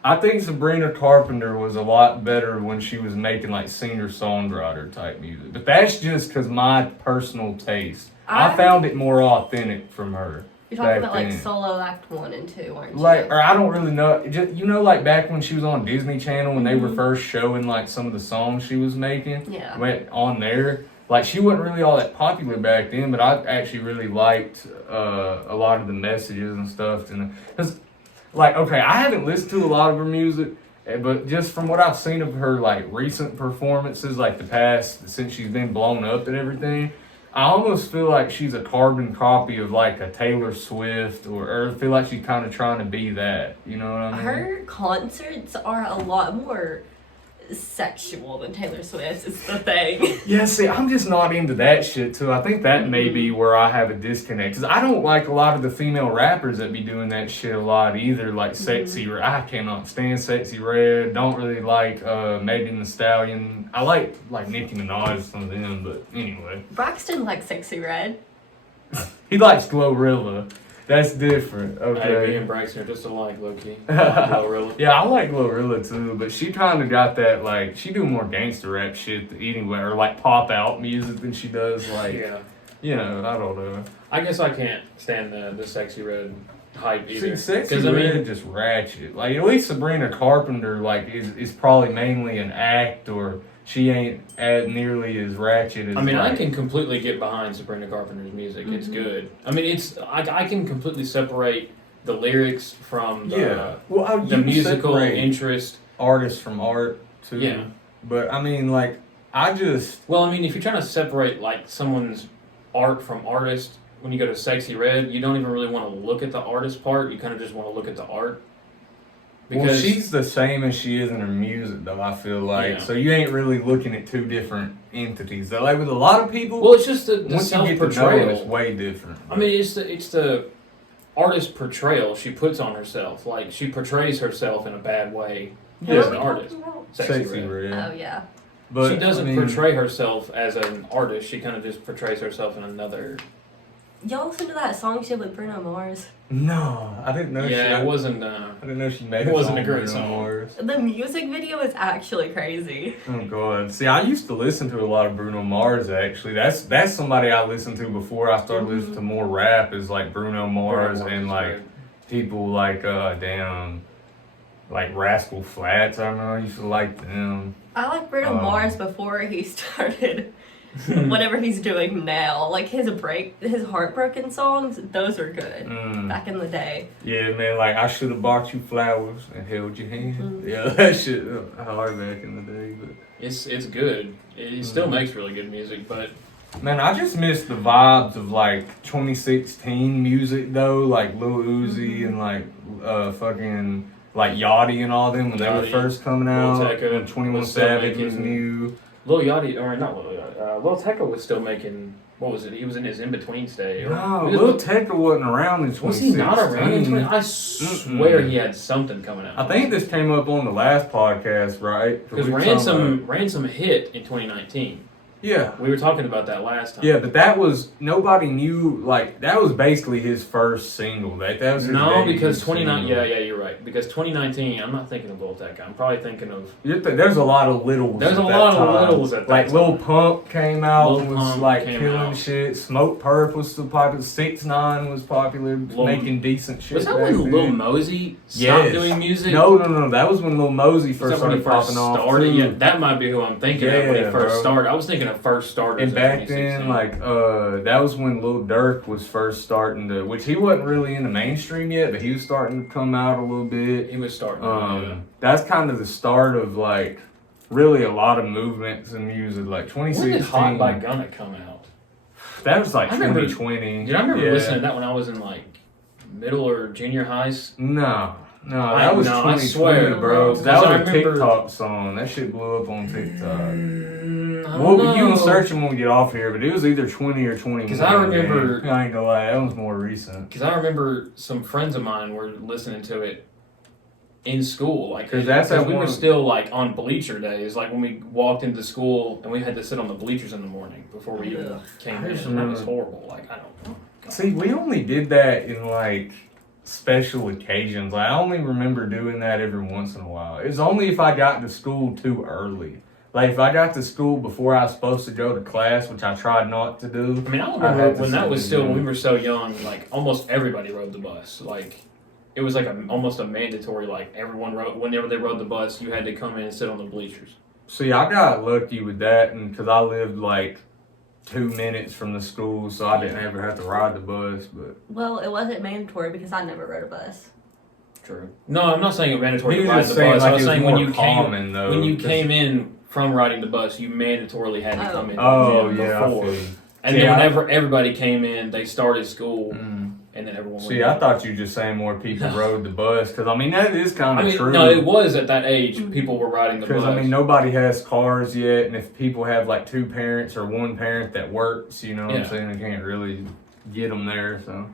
I think Sabrina Carpenter was a lot better when she was making like singer-songwriter type music. But that's just because my personal taste. I found it more authentic from her. You're talking back about like then. solo act 1 and 2, aren't you? Like, or I don't really know. Just, like back when she was on Disney Channel when they were first showing like some of the songs she was making. Yeah. Went on there. Like she wasn't really all that popular back then, but I actually really liked a lot of the messages and stuff. And because, like, okay, I haven't listened to a lot of her music, but just from what I've seen of her like recent performances, like the past since she's been blown up and everything. I almost feel like she's a carbon copy of like a Taylor Swift, or I feel like she's kind of trying to be that. You know what I mean? Her concerts are a lot more sexual than Taylor Swift's. It's the thing. Yeah, see, I'm just not into that shit too. I think that may be where I have a disconnect. Because I don't like a lot of the female rappers that be doing that shit a lot either. Like Sexy Red. I cannot stand Sexy Red. Don't really like Megan Thee Stallion. I like Nicki Minaj, some of them, but anyway. Braxton likes Sexy Red. He likes Glorilla. That's different. Hey, me Okay. and Braxton are just alike, low key. Glorilla. Yeah, I like Glorilla too, but she kind of got that, like, she do more gangster rap shit anyway, or like pop out music than she does, like, Yeah. you know, I don't know. I guess I can't stand the Sexy Red hype either. See, Sexy 'Cause, Red just ratchet. Like, at least Sabrina Carpenter, like, is probably mainly an act, or she ain't nearly as ratchet as, I mean, I like, can completely get behind Sabrina Carpenter's music. It's good. I mean, I can completely separate the lyrics from the, yeah. Well, the you musical separate interest. artist from art, too. Yeah. But, I mean, like, I just... Well, I mean, if you're trying to separate like someone's art from artist, when you go to Sexy Red, you don't even really want to look at the artist part. You kind of just want to look at the art. Well, she's the same as she is in her music, though, I feel like. Yeah. So you ain't really looking at two different entities. So, like, with a lot of people, well, it's just the once you get to know them, self-portrayal. it's way different. I mean, it's the artist portrayal she puts on herself. Like, she portrays herself in a bad way Yeah. as an artist. Sexy Red. Red. Oh, yeah. But, She doesn't I mean, portray herself as an artist. She kind of just portrays herself in another. Y'all listen to that song she did with Bruno Mars? No, I didn't know Yeah, it she... wasn't. I didn't know she made It wasn't a song great with Bruno song. Mars. The music video is actually crazy. Oh God! See, I used to listen to a lot of Bruno Mars. Actually, that's somebody I listened to before I started listening to more rap. Is like Bruno Mars Bruno Mars and is like great. people like like Rascal Flatts. I don't know. I used to like them. I like Bruno Mars before he started whatever he's doing now. Like his heartbroken songs, those are good. Back in the day. Yeah, man. Like I should have bought you flowers and held your hand. Yeah, that shit hard back in the day. But It's good. It still makes really good music, but man, I just miss the vibes of like 2016 music though, like Lil Uzi and like fucking like Yachty and all them when they were Yachty, first coming Lil out. Tecca When 21 was still Savage was making- new. Lil Yachty, or not Lil Yachty, Lil Tecca was still making. What was it? He was in his in between stage. No, Lil Tecca wasn't around in 2016. Was he not around in 20? I swear he had something coming out. I think this came up on the last podcast, right? because we were talking Ransom hit in 2019. about- Yeah. We were talking about that last time. Yeah, but that was nobody knew. Like that was basically his first single. That was his No, debut because 2019. single. Yeah, you're right. Because 2019, I'm not thinking of Lil Tecca. I'm probably thinking of. There's a lot of littles. There's at a that lot of time. littles at that like time. Lil Pump came out Lil and was Pump like came killing out. shit. Smoke Perp was still popular. 6ix9ine was popular, making decent shit. Was that back when then. Lil Mosey stopped Yes. doing music? No. That was when Lil Mosey Was first that when he started first popping off. started? too. Yeah, that might be who I'm thinking of when he Yeah, first bro. started. I was thinking of first starters. And in back 2016. then, like, that was when Lil Durk was first starting to, which he wasn't really in the mainstream yet, but he was starting to come out a little bit. he was starting. That's kind of the start of, like, really a lot of movements in music, like When 2016. did Hot by Gunna come out? That was like I remember- 2020. Dude, I remember Yeah. listening to that when I was in like middle or junior high. No, I that was know, I 2020, swear, bro. bro. That was I a remember- TikTok song. That shit blew up on TikTok. I don't Well, know. you can search them when we get off here, but it was either 20 or 21. 'Cause I remember- man. I ain't gonna lie, that was more recent. Because I remember some friends of mine were listening to it in school, like 'Cause that's that we were one- still like on bleacher days, like when we walked into school and we had to sit on the bleachers in the morning before we even Ugh. came I in. just And that was remember- horrible. Like I don't know. See, we only did that in like special occasions. Like, I only remember doing that every once in a while. It was only if I got to school too early. Like if I got to school before I was supposed to go to class, which I tried not to do. I mean, I I remember had to when sit that was in still the when we gym. were so young. Like almost everybody rode the bus. Like it was like almost a mandatory. Like everyone rode whenever they rode the bus, you had to come in and sit on the bleachers. See, I got lucky with that, and because I lived like 2 minutes from the school, so I didn't ever have to ride the bus. But Well, it wasn't mandatory because I never rode a bus. True. No, I'm not saying it mandatory he to was ride just the saying bus. like I was it was saying more when you came common though. when you 'cause- came in from riding the bus, you mandatorily had to come in. Oh the gym yeah, I before. feel you. And See, then I- whenever everybody came in, they started school, Mm. and then everyone. See, went I in. thought you were just saying more people rode the bus, because I mean that is kind I of mean, true. no, it was at that age people were riding the bus. Because I mean, nobody has cars yet, and if people have like two parents or one parent that works, you know what I'm Yeah. saying, they can't really get them there. So,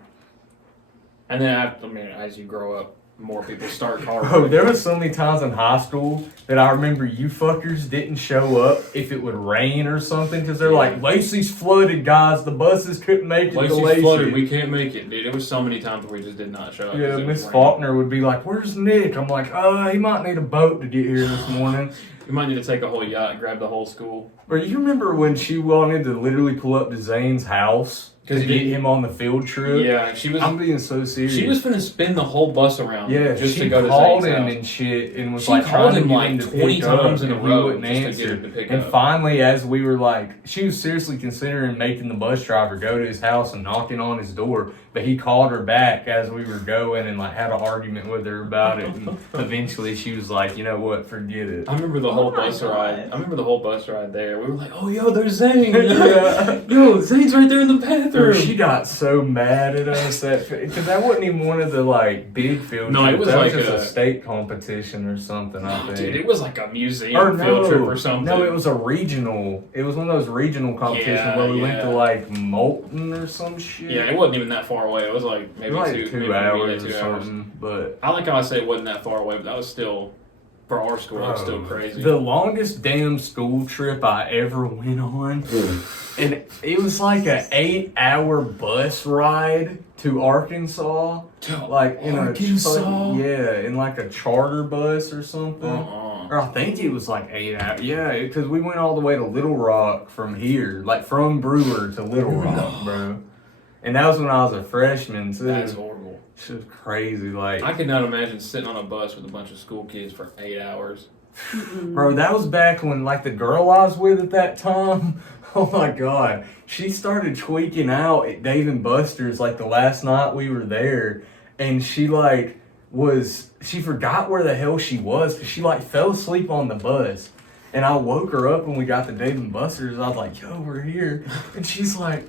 And then after, I mean, as you grow up, more people start car. bro, there was so many times in high school that I remember you fuckers didn't show up if it would rain or something, because they're like, Lacey's flooded, guys. The buses couldn't make it to Lacey's Lacey. flooded. We can't make it, dude. It was so many times where we just did not show up. Yeah, 'cause it Miss was raining. Faulkner would be like, "Where's Nick?" I'm like, he might need a boat to get here this morning." You might need to take a whole yacht and grab the whole school. Bro, you remember when she wanted to literally pull up to Zane's house to 'Cause he get didn't- him on the field trip? Yeah, she was. I'm being so serious. She was finna spin the whole bus around. Yeah, just she to go to called Zane's him house. and shit, and was She like called trying to him get like him to 20 pick up, times in a and he row wouldn't just to answer. get him to pick And up. finally, as we were like, she was seriously considering making the bus driver go to his house and knocking on his door, but he called her back as we were going and like had an argument with her about it. And eventually, she was like, "You know what? Forget it." I remember the Oh whole my bus God. ride. I remember the whole bus ride there. We were like, "Oh, yo, there's Zane. Yeah. Yo, Zane's right there in the Bro, bathroom." she got so mad at us because that wasn't even one of the like big field No, it trips. was that like was just a- a state competition or something. I Oh, think. dude, it was like a museum Or field no, trip or something. no, it was a regional. It was one of those regional competitions Yeah, where we went to yeah. like Moulton or some shit. Yeah, it wasn't even that far away. It was like maybe like two, two maybe hours or 2 hours. something. But I like how I say it wasn't that far away, but that was still for our school. It was still crazy. the longest damn school trip I ever went on, and it was like an 8-hour bus ride to Arkansas. Like in Arkansas? in like a charter bus or something. Or I think it was like 8 hours. Yeah, because we went all the way to Little Rock from here, like from Brewer to Little Rock, bro. And that was when I was a freshman too. That's horrible. It's just crazy, like, I could not imagine sitting on a bus with a bunch of school kids for 8 hours. bro. That was back when like the girl I was with at that time. Oh my god, she started tweaking out at Dave and Buster's like the last night we were there, and she forgot where the hell she was because she like fell asleep on the bus, and I woke her up when we got to Dave and Buster's. I was like, "Yo, we're here," and she's like,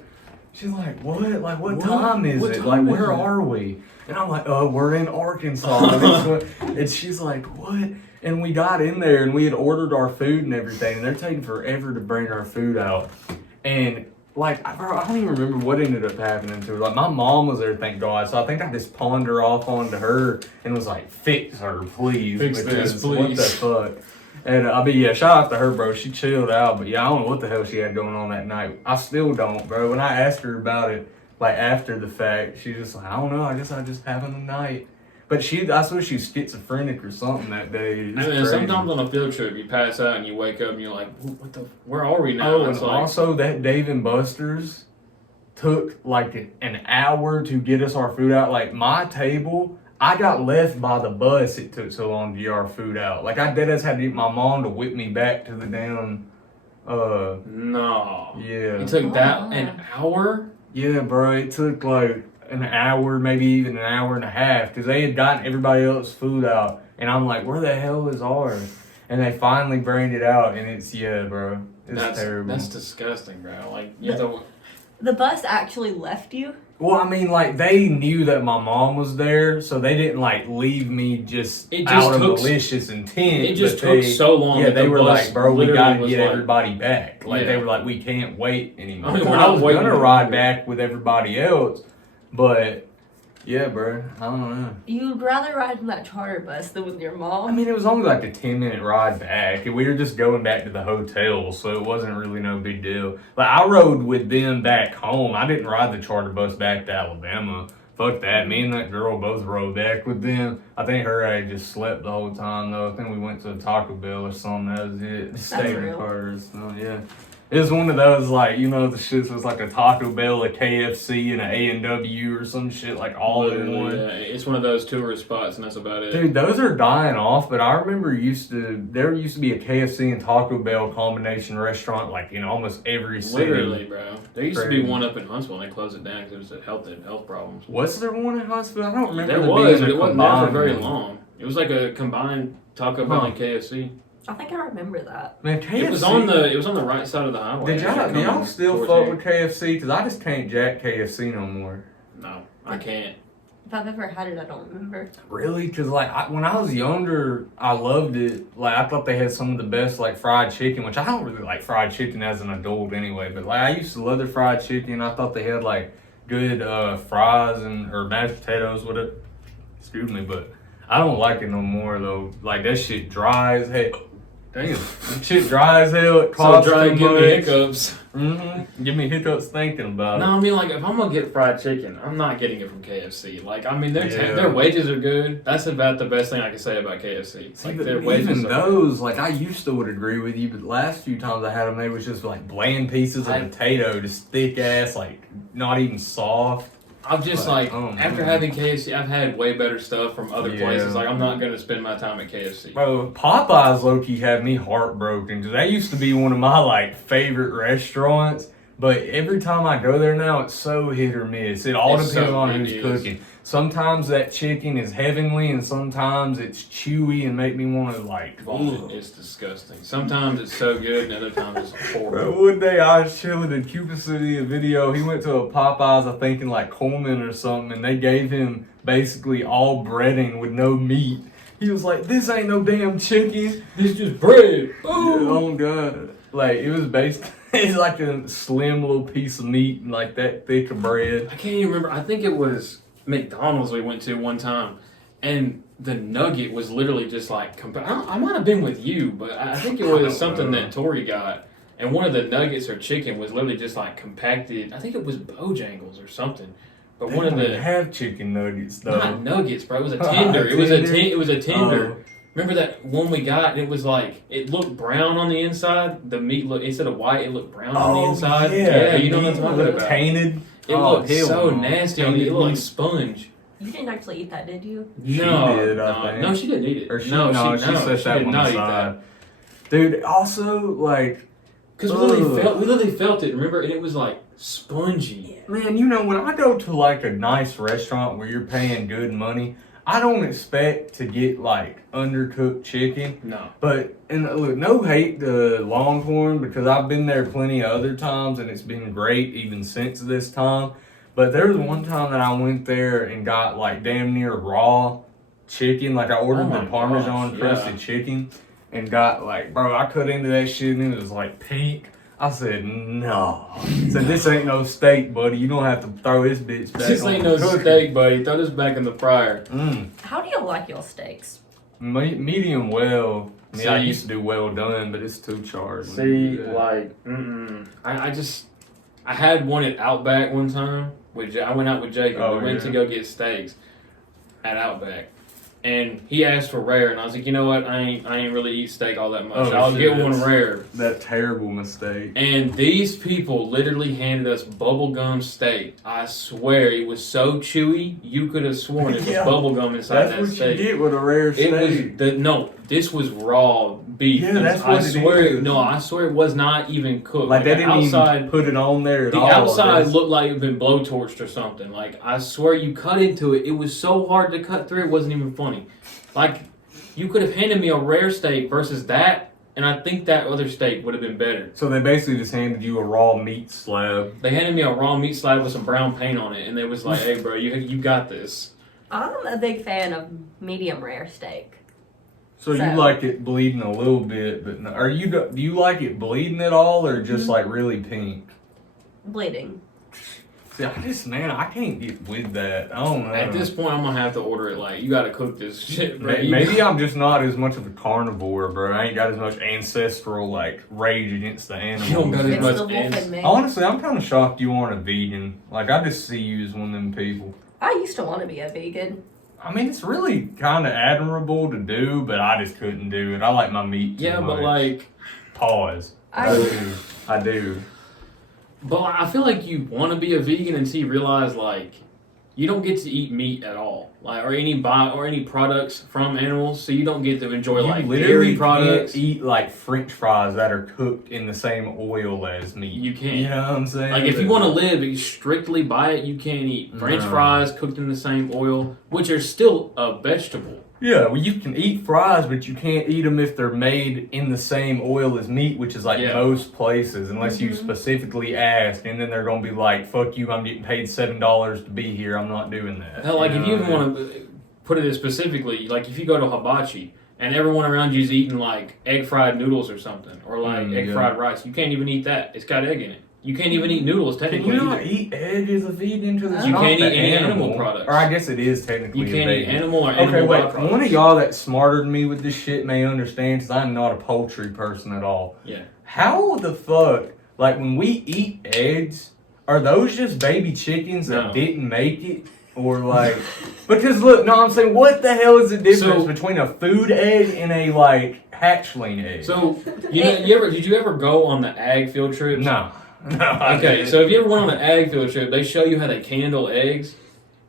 "What? Like, what time is What it? time Like, is where it?" are we?" And I'm like, "Oh, we're in Arkansas." And she's like, "What?" And we got in there and we had ordered our food and everything, and they're taking forever to bring our food out. And like, bro, I don't even remember what ended up happening to her. Like, my mom was there, thank God. So I think I just pawned her off onto her and was like, "Fix her, please." Fix this, because What the please. fuck? And I mean, yeah, shout out to her, bro. She chilled out, but yeah, I don't know what the hell she had going on that night. I still don't, bro. When I asked her about it, like after the fact, she just like, "I don't know. I guess I just having a night." But I swear she was schizophrenic or something that day. It's And then crazy. sometimes on a field trip, you pass out and you wake up and you're like, where are we now? Oh, and It's like, also that Dave and Buster's took like an hour to get us our food out. Like my table, I got left by the bus. It took so long to get our food out. Like I deadass had to get my mom to whip me back to the damn. no. Yeah. It took that an hour? Yeah, bro. It took like an hour, maybe even an hour and a half, because they had gotten everybody else's food out, and I'm like, where the hell is ours? And they finally burned it out, and it's bro. It's terrible. That's disgusting, bro. Like, you have to, The bus actually left you? Well, I mean, like, they knew that my mom was there, so they didn't, like, leave me just out of malicious intent. It just but took so long. Yeah, that they the were bus like, bro, we literally gotta was get like, everybody back. Like, Yeah. they were like, we can't wait anymore. I mean, So we're I not was waiting gonna anymore. ride back with everybody else, but, yeah, bro, I don't know. You'd rather ride in that charter bus than with your I mom? mean, it was only like a 10-minute ride back, and we were just going back to the hotel, so it wasn't really no big deal. Like, I rode with them back home. I didn't ride the charter bus back to Alabama. Fuck that. Me and that girl both rode back with them. I think her ass just slept the whole time, though. I think we went to Taco Bell or something. That was it. Just stayed in the real. car. So, yeah. It was one of those, like, you know, the shits was like a Taco Bell, a KFC, and an A&W or some shit, like, all in one. Yeah, it's one of those tourist spots, and that's about it. Dude, those are dying off, but I remember there used to be a KFC and Taco Bell combination restaurant like in almost every city. Literally, bro. There used to be Crazy. one up in Huntsville, and they closed it down because it was health problems. Was there one in Huntsville? I don't remember. There was, being but a it wasn't there for combined very one. long. It was like a combined Taco Bell and KFC. I think I remember that. Man, KFC. It was on the right side of the highway. Did y'all still fuck with KFC? Because I just can't jack KFC no more. No, I can't. If I've ever had it, I don't remember. Really? Because like when I was younger, I loved it. Like I thought they had some of the best like fried chicken, which I don't really like fried chicken as an adult anyway. But like I used to love their fried chicken. I thought they had like good fries or mashed potatoes with it. Excuse me, but I don't like it no more though. Like that shit dry as hell. Damn, that shit dry as hell. It So costs dry, too give me much. hiccups. Give me hiccups thinking about No, it. I mean, like, if I'm gonna get fried chicken, I'm not getting it from KFC. Like, I mean, Yeah. their wages are good. That's about the best thing I can say about KFC. See, Like, but their wages even are those, like I used to would agree with you, but the last few times I had them, they was just like bland pieces of potato, just thick ass, like not even soft. I'm just Like, like, oh, after man. having KFC, I've had way better stuff from other Yeah. places. Like, I'm not gonna spend my time at KFC. Bro, Popeyes low-key had me heartbroken because that used to be one of my like favorite restaurants. But every time I go there now, it's so hit or miss. It all It's depends so- on it who's is. cooking. Sometimes that chicken is heavenly, and sometimes it's chewy and make me want to like Vomit. ugh. It's disgusting. Sometimes it's so good, and other times it's Bro, horrible. one day I was chilling in Cuba City, a video. He went to a Popeyes, I think in like Coleman or something, and they gave him basically all breading with no meat. He was like, "This ain't no damn chicken. It's just bread. Oh god!" Like it was basically it's like a slim little piece of meat and like that thick of bread. I can't even remember. I think it was McDonald's we went to one time, and the nugget was literally just like I might have been with you, but I think it I don't was something know. that Tori got, and one of the nuggets or chicken was literally just like compacted. I think it was Bojangles or something, but They one of don't even the have chicken nuggets though. not nuggets, bro. It was a tender. It was a Tender? it was a tender. Oh. Remember that one we got? And it was like it looked brown on the inside. The meat looked instead of white, it looked brown on the inside. Yeah, you know what I'm meat talking looked about. tainted. It Oh, looked hell so no. nasty on it. It Tainted looked like meat. sponge. You didn't actually eat that, did you? She No, did, I think. no, she didn't eat it. Or she, no, no, she no, set she that did one not eat aside. that. Dude, also like Because Ugh. we literally felt it. Remember, and it was like spongy. man, you know, when I go to like a nice restaurant where you're paying good money, I don't expect to get like undercooked chicken. No, But and look, no hate to Longhorn because I've been there plenty of other times and it's been great even since this time. But there was one time that I went there and got like damn near raw chicken. Like I ordered Oh my the Parmesan gosh, crusted chicken and got like, bro, I cut into that shit and it was like pink. I said, no. I said, this ain't no steak, buddy. You don't have to throw this bitch back this on ain't the no cooker." steak, buddy. Throw this back in the fryer. How do you like your steaks? Medium well. I mean, I See? used to do well done, but it's too charred. like, I had one at Outback one time. I went out with Jacob. Oh, we went yeah. to go get steaks at Outback. And he asked for rare, and I was like, you know what? I ain't really eat steak all that much. Oh, I'll shit, get one that's- rare. That terrible mistake. And these people literally handed us bubblegum steak. I swear it was so chewy, you could have sworn it was Yeah. bubblegum inside That's that what steak. you get with a rare It steak. was this was raw beef. Yeah, that's what I it swear, is. No, I swear it was not even cooked. Like they the didn't outside, even put it on there at the all. outside That's- looked like it had been blowtorched or something. Like I swear, you cut into it. It was so hard to cut through. It wasn't even funny. Like you could have handed me a rare steak versus that, and I think that other steak would have been better. So they basically just handed you a raw meat slab. They handed me a raw meat slab with some brown paint on it, and they was like, "Hey, bro, you got this." I'm a big fan of medium rare steak. So you like it bleeding a little bit, but no, do you like it bleeding at all, or just like really pink? Bleeding. See, I can't get with that. I don't know. At this point, I'm gonna have to order it. Like, you gotta cook this shit, bro. Maybe I'm just not as much of a carnivore, bro. I ain't got as much ancestral like rage against the animals. You don't got as It's much the wolf in me. Honestly, I'm kind of shocked you aren't a vegan. Like, I just see you as one of them people. I used to want to be a vegan. I mean, it's really kind of admirable to do, but I just couldn't do it. I like my meat too Yeah, much. but like, Pause. I do. but I feel like you want to be a vegan until you realize like you don't get to eat meat at all, like or any products from animals, so you don't get to enjoy like dairy products. Can't eat like French fries that are cooked in the same oil as meat. You can't. You know what I'm saying? Like if you want to live strictly by it, you can't eat French fries cooked in the same oil, which are still a vegetable. Yeah, well, you can eat fries, but you can't eat them if they're made in the same oil as meat, which is like most places, unless you specifically ask, and then they're gonna be like, "Fuck you! I'm getting paid $7 to be here. I'm not doing that." Hell, like if you even want to put it as specifically, like if you go to hibachi and everyone around you is eating like egg fried noodles or something, or like egg fried rice, you can't even eat that. It's got egg in it. You can't even eat noodles technically. Can you not eat egg as a vegan to the You can't eat any animal products. Or I guess it is technically. You can't a eat vegan. animal or animal wait. products. One of y'all that's smarter than me with this shit may understand, because I'm not a poultry person at all. Yeah. How the fuck, like when we eat eggs, are those just baby chickens that didn't make it? Or like, because look, no, I'm saying, what the hell is the difference between a food egg and a like hatchling egg? So did you ever go on the ag field trips? No. Okay, so if you ever went on an ag field trip, they show you how they candle eggs,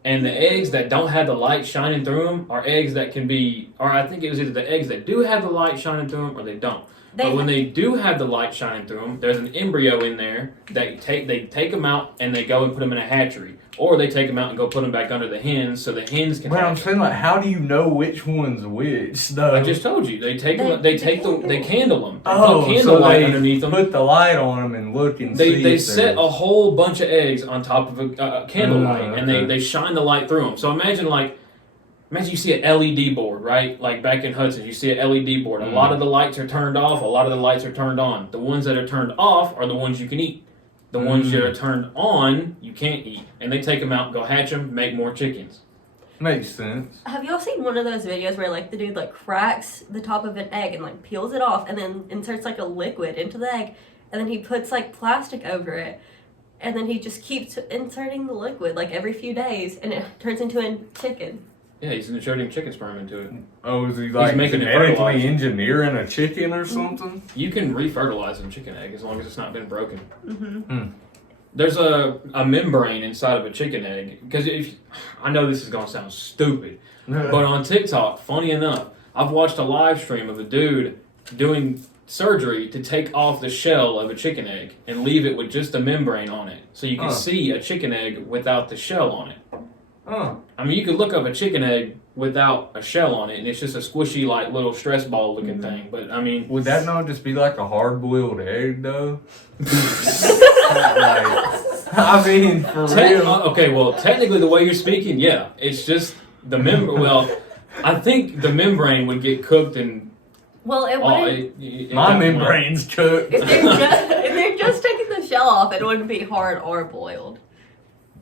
and the eggs that don't have the light shining through them are eggs that can be, or I think it was either the eggs that do have the light shining through them or they don't. But when they do have the light shining through them, there's an embryo in there that they take them out and they go and put them in a hatchery, or they take them out and go put them back under the hens so the hens can. But I'm saying, like, how do you know which one's which? Though I just told you they candle them. They candle them. Oh, candle so light they underneath them. put the light on them and look and see. They set a whole bunch of eggs on top of a candle light, and okay. they shine the light through them. So imagine you see an LED board, right? Like back in Hudson, you see an LED board. A lot of the lights are turned off. A lot of the lights are turned on. The ones that are turned off are the ones you can eat. The ones that are turned on, you can't eat. And they take them out, go hatch them, make more chickens. Makes sense. Have y'all seen one of those videos where like the dude like cracks the top of an egg and like peels it off and then inserts like a liquid into the egg and then he puts like plastic over it and then he just keeps inserting the liquid like every few days and it turns into a chicken. Yeah, he's inserting chicken sperm into it. Oh, is he like making it fertilized. genetically engineering a chicken or something? You can refertilize a chicken egg as long as it's not been broken. Mm-hmm. There's a membrane inside of a chicken egg. Because I know this is going to sound stupid, but on TikTok, funny enough, I've watched a live stream of a dude doing surgery to take off the shell of a chicken egg and leave it with just a membrane on it. So you can see a chicken egg without the shell on it. I mean, you could look up a chicken egg without a shell on it, and it's just a squishy, like, little stress ball looking thing. But, I mean... Would that not just be like a hard-boiled egg, though? I mean, for real. Okay, well, technically, the way you're speaking, yeah. It's just the well, I think the membrane would get cooked and... Well, it wouldn't... My membrane's cooked. If they're just taking the shell off, it wouldn't be hard or boiled.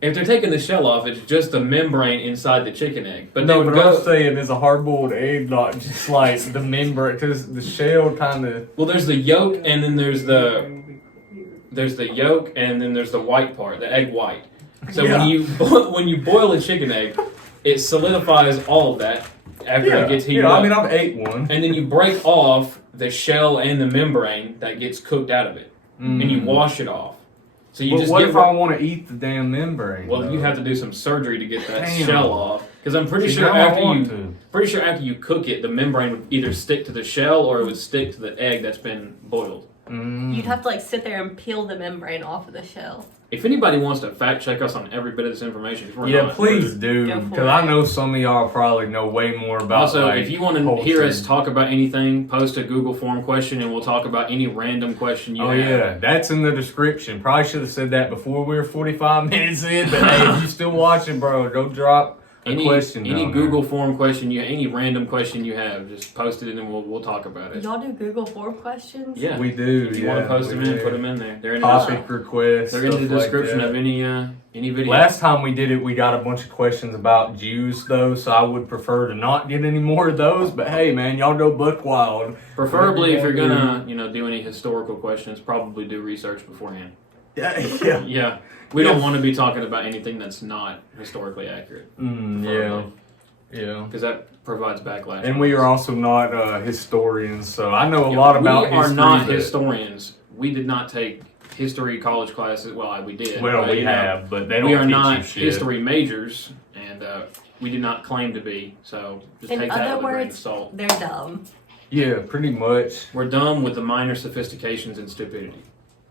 If they're taking the shell off, it's just the membrane inside the chicken egg. But No, but I'm saying is a hard-boiled egg not just like the membrane, because the shell kind of... Well, there's the yolk, and then there's the yolk, and then there's the white part, the egg white. So when you boil a chicken egg, it solidifies all of that after it gets heated up. I mean, I've ate one. And then you break off the shell and the membrane that gets cooked out of it, and you wash it off. So you just what if I want to eat the damn membrane? Well, though? you have to do some surgery to get that Damn. shell off. Because I'm pretty sure after you cook it, the membrane would either stick to the shell or it would stick to the egg that's been boiled. You'd have to like sit there and peel the membrane off of the shell. If anybody wants to fact check us on every bit of this information, 'cause we're Yeah, not, please do, Go for because I it. know some of y'all probably know way more about. Also, like, if you want to culture. hear us talk about anything, post a Google form question, and we'll talk about any random question you Oh have. yeah, that's in the description. Probably should have said that before we were 45 minutes in. But hey, if you still watching, bro, go drop a question. Any down Google form question any random question you have, just post it and we'll talk about it. Y'all do Google form questions? Yeah. there. We do. If you yeah, want to post we them in, do. put them in there. They're in the, Topic requests. they're in the stuff like description that. of any video. Last time we did it, we got a bunch of questions about Jews, though, so I would prefer to not get any more of those. But hey, man, y'all go buck wild. Preferably, if you're Whatever you gonna do any historical questions, probably do research beforehand. Yeah. Yeah, we don't want to be talking about anything that's not historically accurate. Yeah. Yeah. Because that provides backlash. And we are also not historians, so I know a lot about We are history, not but- historians. We did not take history college classes. Well, we did. Well, but, we you know, have, but they don't we are teach not you shit. history majors, and we did not claim to be. So just In take that other with a grain of words, salt. they're dumb. Yeah, pretty much. We're dumb with the minor sophistications and stupidity.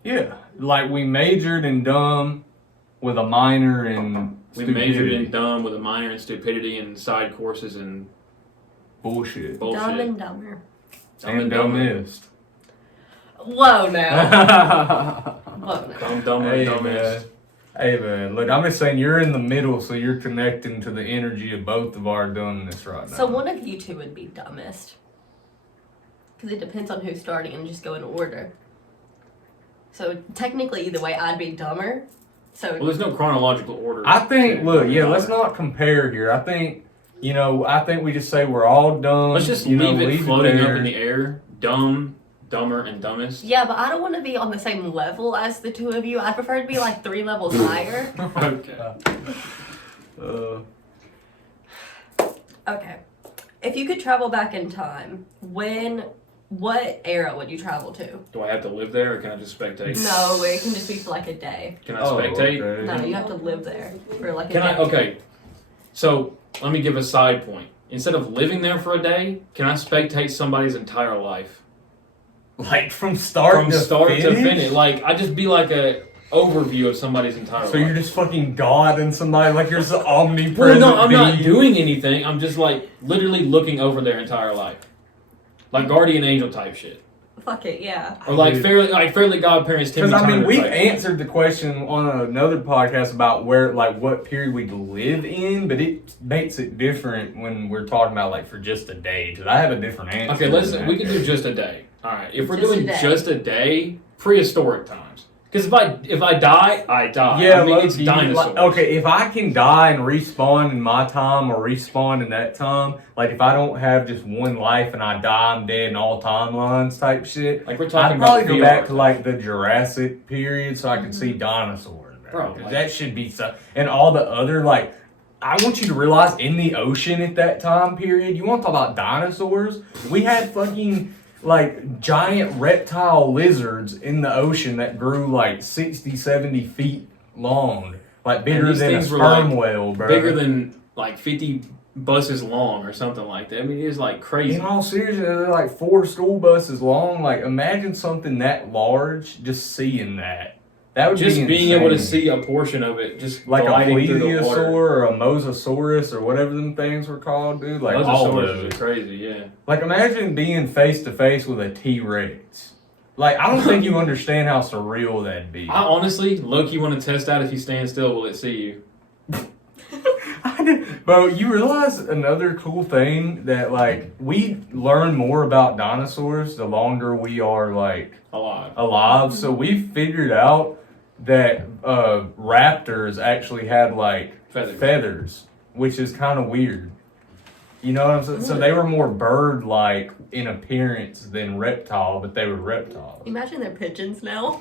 Yeah, like we majored in dumb with a minor in We stupidity. majored in dumb with a minor in stupidity and side courses and bullshit bullshit. Dumb and dumber. and dumber. dumbest. Whoa now. Whoa now. Dumb, dumber, Hey, dumbest. Hey man, look, I'm just saying you're in the middle, so you're connecting to the energy of both of our dumbness right now. So one of you two would be dumbest. Because it depends on who's starting and just go in order. So technically, either way, I'd be dumber. So Well, there's no chronological order. I think, to look, yeah, let's dumber. not compare here. I think, I think we just say we're all dumb. Let's just leave it floating up in the air. Dumb, dumber, and dumbest. yeah, but I don't want to be on the same level as the two of you. I'd prefer to be like 3 levels higher. Okay. Okay. If you could travel back in time, what era would you travel to? Do I have to live there, or can I just spectate? No, it can just be for like a day. Can I spectate? Okay. No, you have to live there for like a Can day. I? Okay. So let me give a side point. Instead of living there for a day, can I spectate somebody's entire life Like from start to finish? Like I just be like a overview of somebody's entire So life. you're just fucking God and somebody, like you're just omnipresent. Well, no, I'm not being. doing anything. I'm just like literally looking over their entire life, like guardian angel type shit, Fuck it, yeah. or like Dude. fairly godparents. Timmy Because I mean, Turner we've type. answered the question on another podcast about what period we live in, but it makes it different when we're talking about like for just a day. Because I have a different answer. Okay, than we that. can do just a day. All right, if we're Just a doing day. just a day, prehistoric times. Because if I die, I die. Yeah, I mean, it's low-key, dinosaurs. like, okay, if I can die and respawn in my time or respawn in that time, like if I don't have just one life and I die, I'm dead in all timelines type shit. Like we're talking I'd probably about go VR back to time. like the Jurassic period so I can see dinosaurs. Man. Bro, 'Cause like- that should be so. And all the other like, I want you to realize in the ocean at that time period, you want to talk about dinosaurs? We had fucking like giant reptile lizards in the ocean that grew like 60, 70 feet long, like bigger these than a things were, sperm like, whale, bro. bigger than like 50 buses long or something like that. I mean, it's like crazy. In all seriousness, they're like 4 school buses long. Like, imagine something that large, just seeing that. That would Just be being able to insane. see a portion of it, just Like a gliding through the plesiosaur water. or a mosasaurus or whatever them things were called, dude. Like all of Mosasaurs it. are crazy, yeah. Like imagine being face to face with a T-Rex. Like I don't think you understand how surreal that'd be. I honestly, low-key want to test out if you stand still, will it see you? Bro, you realize another cool thing that like we learn more about dinosaurs the longer we are like Alive. alive. So we figured out that raptors actually had like feathers, which is kind of weird. You know what I'm saying? So they were more bird-like in appearance than reptile, but they were reptiles. Imagine they're pigeons now.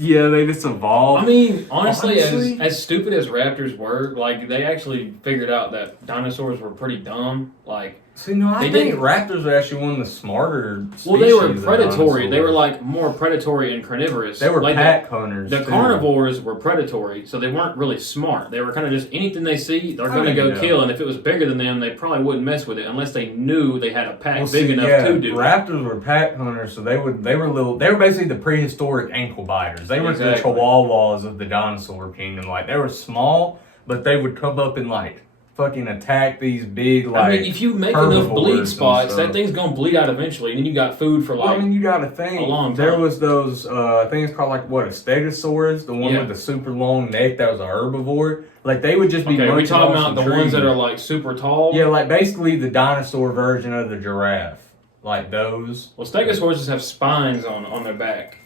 Yeah, they just evolved. I mean, honestly, Honestly? as stupid as raptors were, like they actually figured out that dinosaurs were pretty dumb. Like, See, no, I they think didn't- raptors are actually one of the smarter species. well, they were of predatory. They were dinosaurs. like more predatory and carnivorous. They were like pack hunters. The too. carnivores were predatory, so they weren't really smart. They were kind of just anything they see, they're going to go Yeah. kill. And if it was bigger than them, they probably wouldn't mess with it unless they knew they had a pack Well, big see, enough yeah, to do it. Raptors were pack hunters, so they were basically the prehistoric ankle biters. They were the Exactly. chihuahuas of the dinosaur kingdom. Like they were small, but they would come up and like fucking attack these big like. I mean, if you make enough herbivores bleed and spots, stuff. that thing's gonna bleed out eventually, and then you got food for Well, like. I mean, you got to think. a long There time. was those. I think it's called like what, a stegosaurus, the one Yeah. with the super long neck that was a herbivore. Like they would just be. Okay, we munching talking on about some the ones that trees. are like super tall. Yeah, like basically the dinosaur version of the giraffe, like those. Well, stegosauruses have spines on their back.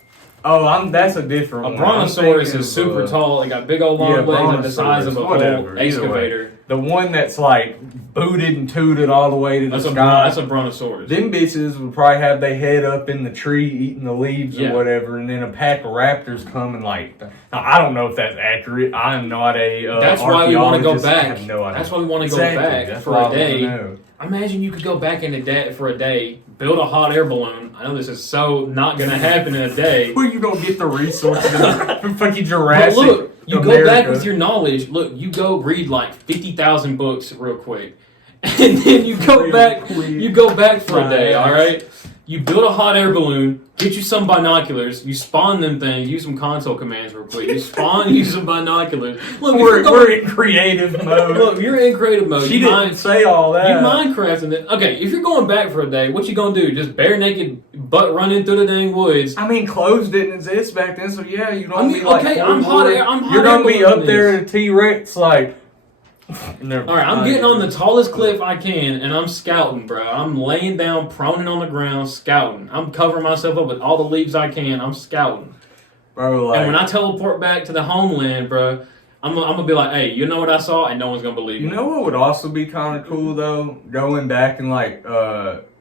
Oh, that's a different A one. brontosaurus I'm is thinking super of, tall. They got big old long yeah, legs like the size of a brontosaurus, whatever, whole either way. excavator. The one that's like booted and tooted all the way to the That's a sky. that's a brontosaurus. Them bitches would probably have their head up in the tree eating the leaves Yeah. or whatever, and then a pack of raptors come and like. Now, I don't know if that's accurate. I am not a. That's why we want to go archaeologist. I back. have no idea. That's why we want to go Exactly. back That's for why I a wanna day. know. Imagine you could go back in a day for a day, build a hot air balloon. I know this is so not gonna happen in a day. Well, you don't get the resources from fucking But Jurassic. look, you go America. back with your knowledge. Look, you go read like 50,000 books real quick, and then you go Real back. quick. You go back for a day. Right. All right. You build a hot air balloon. Get you some binoculars. You spawn them things. Use some console commands real quick. You spawn. Use some binoculars. Look, if We're, you're going- we're in creative mode. look. You're in creative mode. she You didn't mind- say all that. You Minecrafting it. Okay, if you're going back for a day, what you gonna do? Just bare naked butt running through the dang woods? I mean, clothes didn't exist back then, so yeah, you don't I mean, be like. okay, full I'm hot board. air- I'm hot You're gonna air be up balloon there this. at a T-Rex, like. All right, I'm getting on the tallest cliff I can, and I'm scouting, bro. I'm laying down, proning on the ground, scouting. I'm covering myself up with all the leaves I can. I'm scouting. Bro, like. And when I teleport back to the homeland, bro, I'm gonna be like, hey, you know what I saw? And no one's gonna believe You me. know what would also be kind of cool though? Going back and like,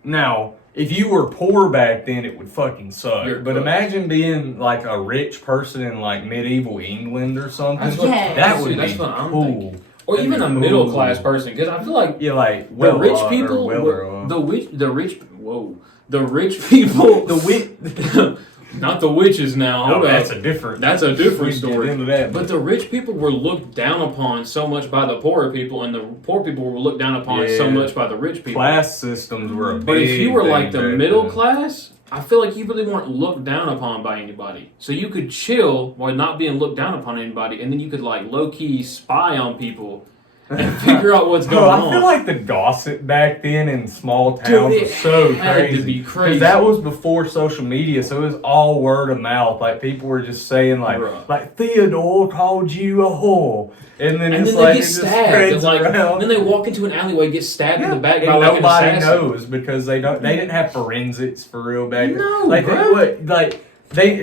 now, if you were poor back then, it would fucking suck. You're But cooked. imagine being like a rich person in like medieval England or something. That's what, Yeah. That see, would that's be what I'm cool. thinking. Or That'd even be a cool. middle class person, because I feel like Yeah, like the well, rich or people, well, the rich people, the wit. not the witches now. No, Hold up. that's a different. That's a different we can story. Get into that, But the rich people were looked down upon so much by the poorer people, and the poor people were looked down upon so Yeah. much by the rich people. class systems were a But if you big were thing like the back middle then. class, I feel like you really weren't looked down upon by anybody. So you could chill while not being looked down upon anybody, and then you could like low key spy on people and figure out what's going Bro, on. I feel like the gossip back then in small Dude, towns it was so had crazy. to be 'Cause crazy. that was before social media, so it was all word of mouth. Like people were just saying, Bruh. like Theodore called you a whore, and then and it's then they like get it just stabbed. spreads And like, around. then they walk into an alleyway, get stabbed in the back and by like nobody an assassin. knows because they didn't have forensics for real back then. No, like bruh.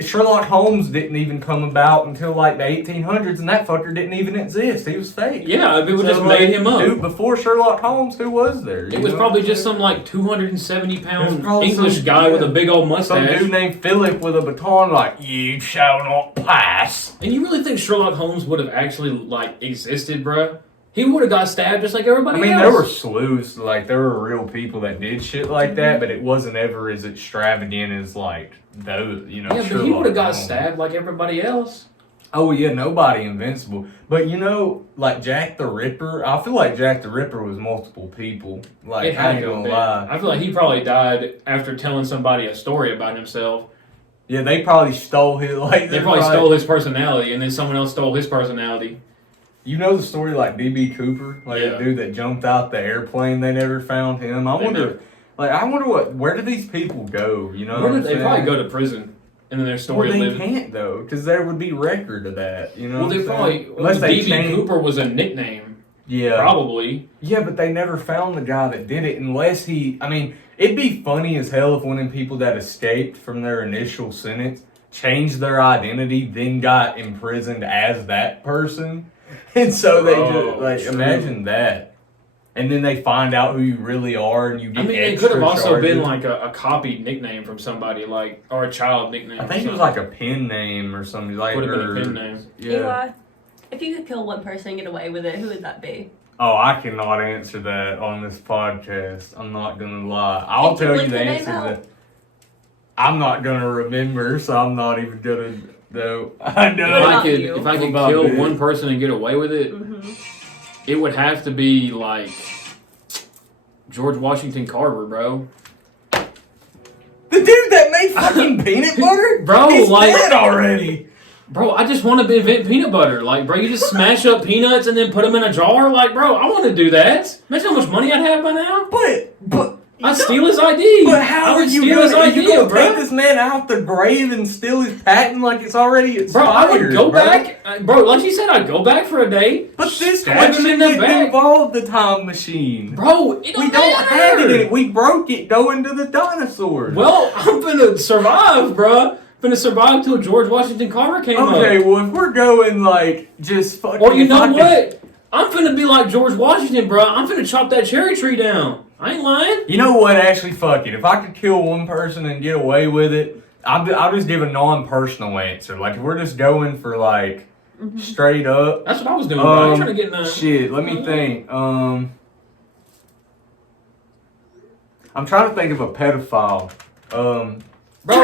Sherlock Holmes didn't even come about until like the 1800s, and that fucker didn't even exist. He was fake. Yeah, people So, just like, made him up. Dude, before Sherlock Holmes, who was there? It You was know probably what I'm just saying? some like 270 It pound was probably English some- guy with a yeah. big old Some mustache. dude named Philip with a baton, like, you shall not pass. And you really think Sherlock Holmes would have actually like existed, bruh? He would have got stabbed just like everybody I mean, else. there were sleuths, like, there were real people that did shit like that, but it wasn't ever as extravagant as, like, those, you know, Yeah, but he Sherlock would have got Holmes. stabbed like everybody else. Oh, yeah, nobody invincible. But, you know, like, Jack the Ripper, I feel like Jack the Ripper was multiple people. Like, It I had ain't to have gonna been. lie. I feel like he probably died after telling somebody a story about himself. Yeah, they probably stole his, like, They probably stole his personality, and then someone else stole his personality. You know the story like D.B. Cooper, like Yeah. the dude that jumped out the airplane. They never found him. I wonder where do these people go? You know, Where what I'm did they saying? probably go to prison, and then their story Well, they lived. can't though, because there would be record of that. You know, Well, what they I'm probably saying? Unless they D.B. change. Cooper was a nickname, Yeah, probably. yeah, but they never found the guy that did it unless he. I mean, it'd be funny as hell if one of them people that escaped from their initial sentence changed their identity, then got imprisoned as that person, and so they Oh, just like true. imagine that. and then they find out who you really are, and you get. I mean, it extra could have also charges. been like a copied nickname from somebody, like, or a child nickname. I think it was like a pen name or something like. Would have been or- a pen name. Yeah. Eli, if you could kill one person and get away with it, who would that be? Oh, I cannot answer that on this podcast. I'm not gonna lie. I'll Can you tell you leave the the name answer out? that I'm not gonna remember, so I'm not even gonna. No, I know. If I about could, you? if I What could about kill me? one person and get away with it, it would have to be like George Washington Carver, bro. The dude that made fucking peanut butter, Bro, he's like- dead already. Bro, I just want to invent peanut butter. Like, bro, you just smash up peanuts and then put them in a jar. Like, bro, I want to do that. Imagine how much money I'd have by now. But I'd steal his ID. But how I are would you steal his gonna, ID, you gonna bro? take this man out the grave and steal his patent like it's already expired? Bro, I would go bro. back. Bro, like you said, I'd go back for a day. But this stab him in the didn't back. involve the time machine. Bro, it We don't matter. have it in it. We broke it going to the dinosaurs. Well, I'm gonna survive, bro. Gonna survive till George Washington Carver came okay, up. well, if we're going like just fucking. Or you if I know could- what? I'm finna be like George Washington, bro. I'm finna chop that cherry tree down. I ain't lying. You know what? Actually, fuck it. If I could kill one person and get away with it, I'll just give a non-personal answer. Like if we're just going for like straight up. That's what I was doing, bro. I ain't trying to get none. Shit, let me think. I'm trying to think of a pedophile. Bro,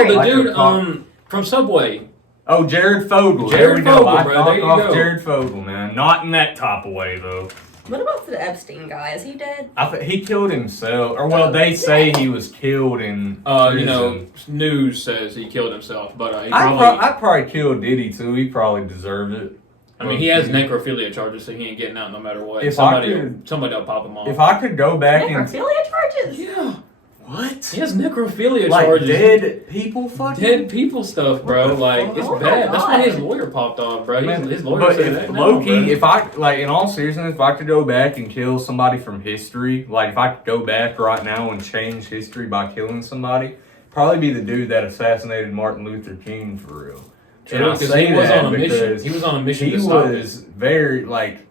the like a dude pop- from Subway. Oh, Jared Fogle. Jared there we go. Fogle, I bro. knocked There you off go. Jared Fogle, man. Not in that type of way though. What about the Epstein guy? Is he dead? He killed himself, or well, they say he was killed in. You know, prison. news says he killed himself, but he I probably killed Diddy too. He probably deserved it. I mean, he has necrophilia charges, so he ain't getting out no matter what. If Somebody'll pop him off. If I could go back and Necrophilia charges? Yeah. what? He has necrophilia Like charges. dead people, fucking Dead people stuff, bro. the Like, fuck? it's Oh my bad. That's why God. his lawyer popped off, bro. Man, His lawyer but said if that. low key, bro. if I like, in all seriousness, if I could go back and kill somebody from history, like if I could go back right now and change history by killing somebody, probably be the dude that assassinated Martin Luther King for real. And True, I because say he was that on a mission. because He was on a mission he to stop was it. very like.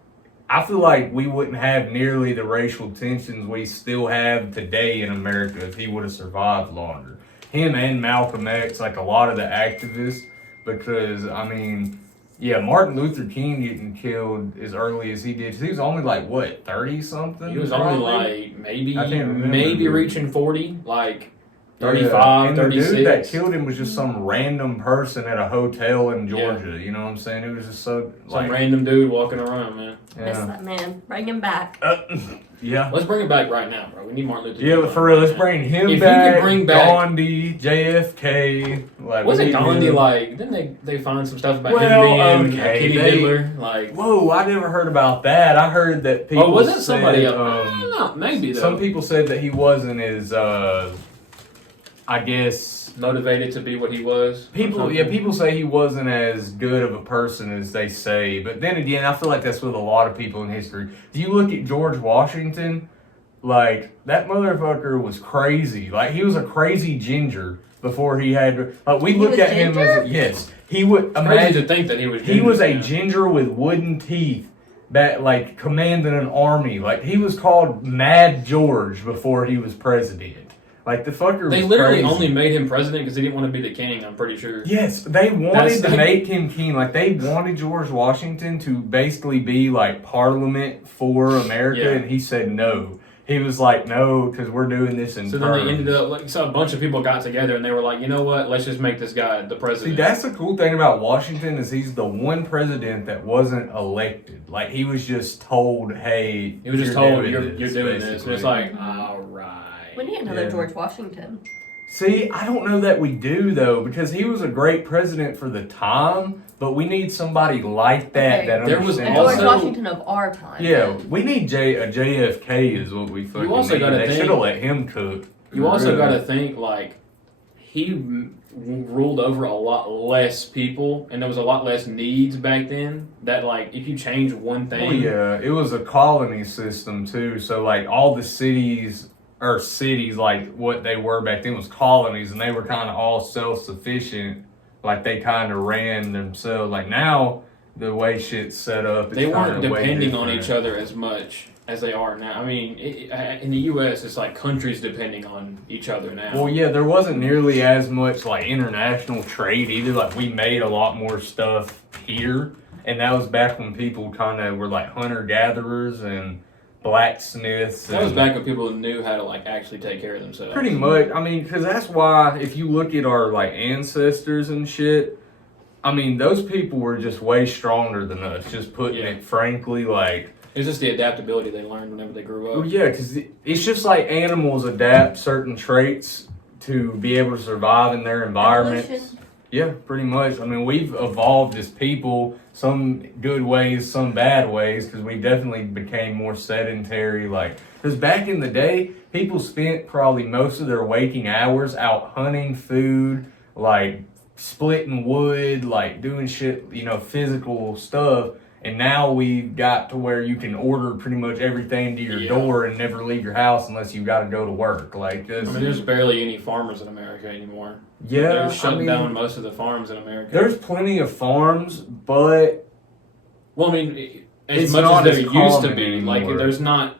I feel like we wouldn't have nearly the racial tensions we still have today in America if he would have survived longer. Him and Malcolm X, like a lot of the activists, because I mean, yeah, Martin Luther King getting killed as early as he did. He was only like what 30 something. He was only like maybe I can't remember, maybe dude. reaching 40, like Yeah, 35, and 36. The dude that killed him was just some random person at a hotel in Georgia. You know what I'm saying? It was just so Some like random dude walking around, man. Miss yeah. that man. Bring him back. Yeah. Let's bring it back right now, bro. We need Martin Luther King. Yeah, but for real, let's bring him If you back. could bring back- Gandhi, JFK. Like, Wasn't we need Gandhi him. like? Didn't they find some stuff about Well, him being okay, Kitty they- Diddler? Like, Whoa, I never heard about that. I heard that people. oh, was it said, somebody else? I don't know. Maybe though. Some people said that he wasn't as, I guess. motivated to be what he was. or People, something. yeah, people say he wasn't as good of a person as they say. But then again, I feel like that's with a lot of people in history. Do you look at George Washington? Like, that motherfucker was crazy. Like, he was a crazy ginger before he had. Like, we He look was at him ginger? as. Yes. He would. It's crazy Imagine. to think that he was. He was a yeah. ginger with wooden teeth that, like, commanded an army. Like, he was called Mad George before he was president. Like, the fucker They was literally crazy. only made him president because they didn't want to be the king. I'm pretty sure. Yes, they wanted That's to like- make him king. Like, they wanted George Washington to basically be, like, parliament for America, Yeah. and he said no. He was like, no, because we're doing this in So then they terms. ended up like so a bunch of people got together and they were like, you know what? Let's just make this guy the See, president. that's the cool thing about Washington is he's the one president that wasn't elected. Like, he was just told, hey, he was just you're told doing you're doing this, and basically. it's like, all right. We need another Yeah. George Washington. See, I don't know that we do though, because he was a great president for the time, but we need somebody like that Okay. that There was A understands. George Also- Washington of our time. Yeah, we need a JFK is what we fucking also need. gotta They think- should have let him cook. You also Really. got to think like he ruled over a lot less people, and there was a lot less needs back then. That like if you change one thing, Well, yeah, it was a colony system too. So like all the cities like what they were back then was colonies, and they were kind of all self-sufficient. Like they kind of ran themselves. Like now, the way shit's set up, it's they weren't kinda way depending on different. each other as much. as they are now. I mean, in the U.S., it's like countries depending on each other now. Well, yeah, there wasn't nearly as much like international trade either. Like we made a lot more stuff here, and that was back when people kind of were like hunter gatherers and blacksmiths. That was and back when people knew how to like actually take care of themselves. pretty much. I mean, because that's why if you look at our like ancestors and shit, I mean, those people were just way stronger than us. Just putting Yeah. it frankly, like. It's just the adaptability they learned whenever they grew Well, up. yeah, because it's just like animals adapt certain traits to be able to survive in their environments. Evolution. Yeah, pretty much. I mean, we've evolved as people, some good ways, some bad ways, because we definitely became more sedentary. Like, because back in the day, people spent probably most of their waking hours out hunting food, like splitting wood, like doing shit, physical stuff. And now we've got to where you can order pretty much everything to your Yeah. door and never leave your house unless you got to go to work. Like, I just, mean, there's barely any farmers in America anymore. yeah, They're I shutting mean, down most of the farms in America. there's plenty of farms, but Well, I mean, as It's much not as as there used to common be, anymore. like there's not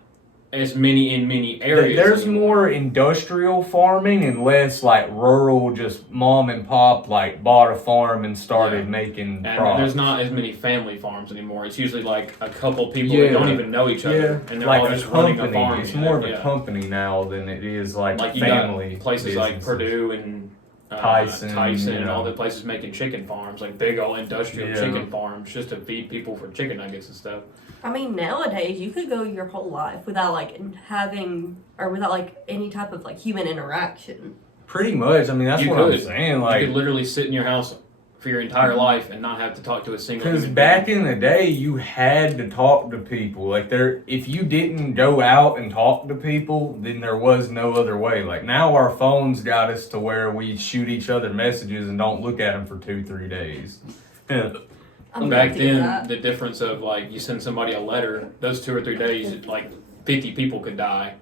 as many in many areas. there's anymore. more industrial farming and less like rural, just mom and pop like bought a farm and started Yeah. making And crops. there's not as many family farms anymore. It's usually like a couple people Yeah. that don't even know each other, and they're like all a just running a company. farm. It's more of a Yeah. company now than it is like Like you family. got places like businesses. Purdue and Tyson, and you all know. the places making chicken farms, like big old industrial Yeah. chicken farms, just to feed people for chicken nuggets and stuff. I mean, nowadays you could go your whole life without like having or without like any type of like human interaction. Pretty much. I mean, that's You what I'm could. saying. You Like, could literally sit in your house for your entire life and not have to talk to a single. because human back being. in the day, you had to talk to people. Like, if you didn't go out and talk to people, then there was no other way. Like now, our phones got us to where we shoot each other messages and don't look at them for 2-3 days. I'm Back guilty of then, that. the difference of like you send somebody a letter, those 2 or 3 days, like 50 people could die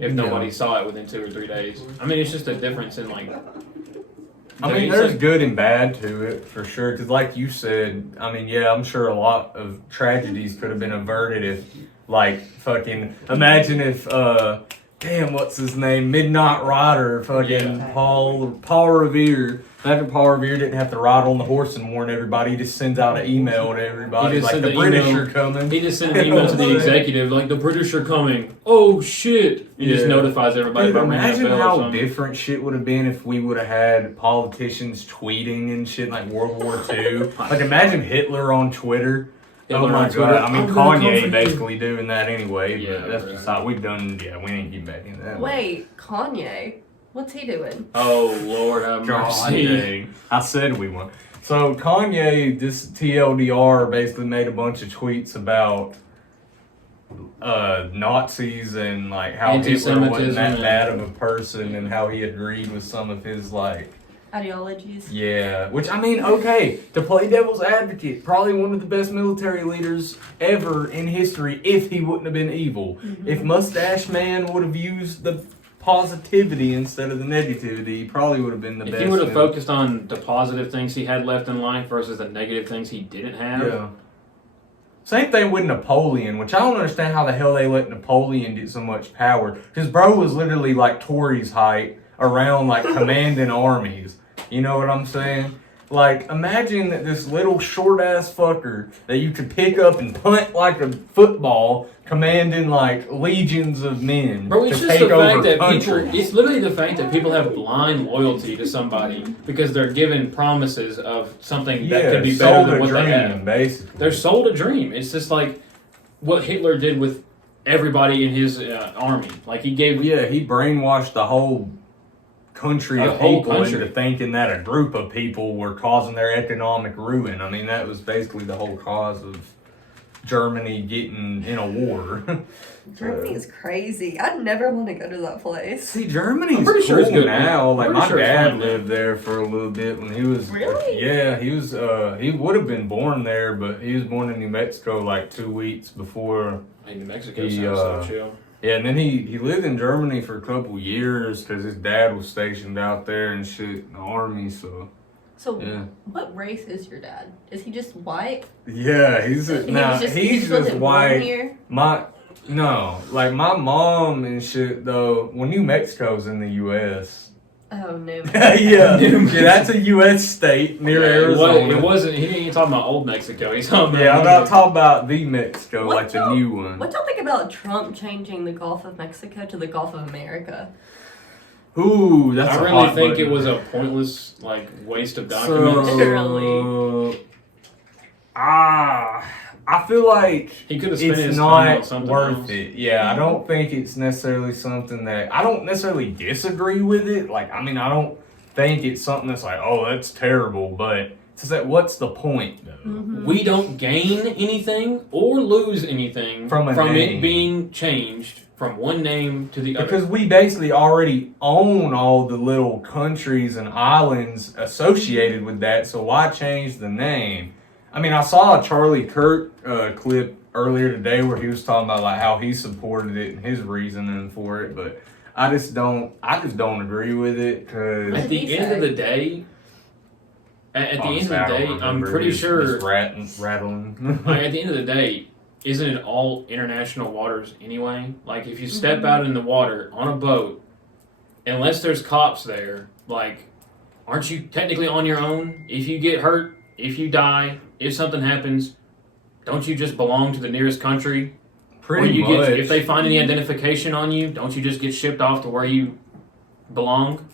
if nobody Yeah. saw it within 2 or 3 days. I mean, it's just a difference in like. I mean, there's good and bad to it for sure. Because, like you said, I mean, yeah, I'm sure a lot of tragedies could have been averted if, like, fucking. Imagine if, damn, what's his name? Midnight Rider, fucking Yeah. Paul Revere. Imagine Paul Revere didn't have to ride on the horse and warn everybody. He just sends out an email to everybody, He just like sent the the British email. are coming. He just sent an email to the executive, like the British are coming. Oh shit! He just Yeah. notifies everybody Dude, about ringing a imagine bell or how something. different shit would have been if we would have had politicians tweeting and shit like World War II. Like, imagine Hitler on Twitter. Hitler Oh my on Twitter. god! I mean, I'm gonna come for Kanye you. basically doing that anyway. Yeah, But that's right. beside. We've done. Yeah, we ain't getting back into that. Wait, Kanye, what's he doing? Oh Lord have God mercy! dang. I said we won. So Kanye, this TLDR, basically made a bunch of tweets about Nazis and like how Hitler wasn't Anti-Semitism that and- bad of a person and how he agreed with some of his like. Ideologies. Yeah, which I mean, okay, to play devil's advocate, probably one of the best military leaders ever in history if he wouldn't have been evil. If Mustache Man would have used the positivity instead of the negativity, he probably would have been the If best. he would have mil- focused on the positive things he had left in life versus the negative things he didn't have, Yeah. Same thing with Napoleon, which I don't understand how the hell they let Napoleon get so much power. Because bro was literally like Tory's height around like commanding armies. You know what I'm saying? Like, imagine that this little short ass fucker that you could pick up and punt like a football, commanding like legions of men bro, it's to just take the fact over that countries. people. It's literally the fact that people have blind loyalty to somebody because they're given promises of something that could be better sold than a what they have. dream, basically. They're sold a dream. It's just like what Hitler did with everybody in his army. Like he gave. Yeah, he brainwashed the whole country The of whole people country. into thinking that a group of people were causing their economic ruin. I mean, that was basically the whole cause of Germany getting in a war. Germany is crazy. I'd never want to go to that place. See, Germany's I'm pretty sure it's cool good now. now. Like I'm my pretty sure it's dad fine now. lived there for a little bit when he was. Really? Yeah, he was. He would have been born there, but he was born in New Mexico like 2 weeks before. Hey, New Mexico He, sounds so chill. Yeah, and then he lived in Germany for a couple years because his dad was stationed out there and shit in the army. So So, yeah, what race is your dad? Is he just white? yeah, he's He was nah, just, he he's just just wasn't born white. here? No, like my mom and shit though. Well, New Mexico's in the U.S. Oh no. yeah, that's a U.S. state near Arizona. It wasn't. He ain't talking about old Mexico. He's talking about. Yeah, I'm not talking about the Mexico, What like the y'all- new one. What y'all think about Trump changing the Gulf of Mexico to the Gulf of America? Ooh, that's I a really hot think button. it was a pointless like waste of documents. Literally. I feel like He could have spent it's his time on not something worth else. it. Yeah, I don't think it's necessarily something that I don't necessarily disagree with it. Like, I mean, I don't think it's something that's like, oh, that's terrible. But it's just that, what's the point though? Mhm. We don't gain anything or lose anything From a it name. being changed from one name to the other. Because we basically already own all the little countries and islands associated with that, so why change the name? I mean, I saw a Charlie Kirk clip earlier today where he was talking about like how he supported it and his reasoning for it, but I just don't agree with it because At the end of the day, at the end of the day, I'm pretty sure. rattling. Like, at the end of the day, isn't it all international waters anyway? Like if you step Mm-hmm. out in the water on a boat, unless there's cops there, like aren't you technically on your own? If you get hurt, if you die, if something happens, don't you just belong to the nearest country? Pretty Or you much. get if they find any identification on you, don't you just get shipped off to where you belong?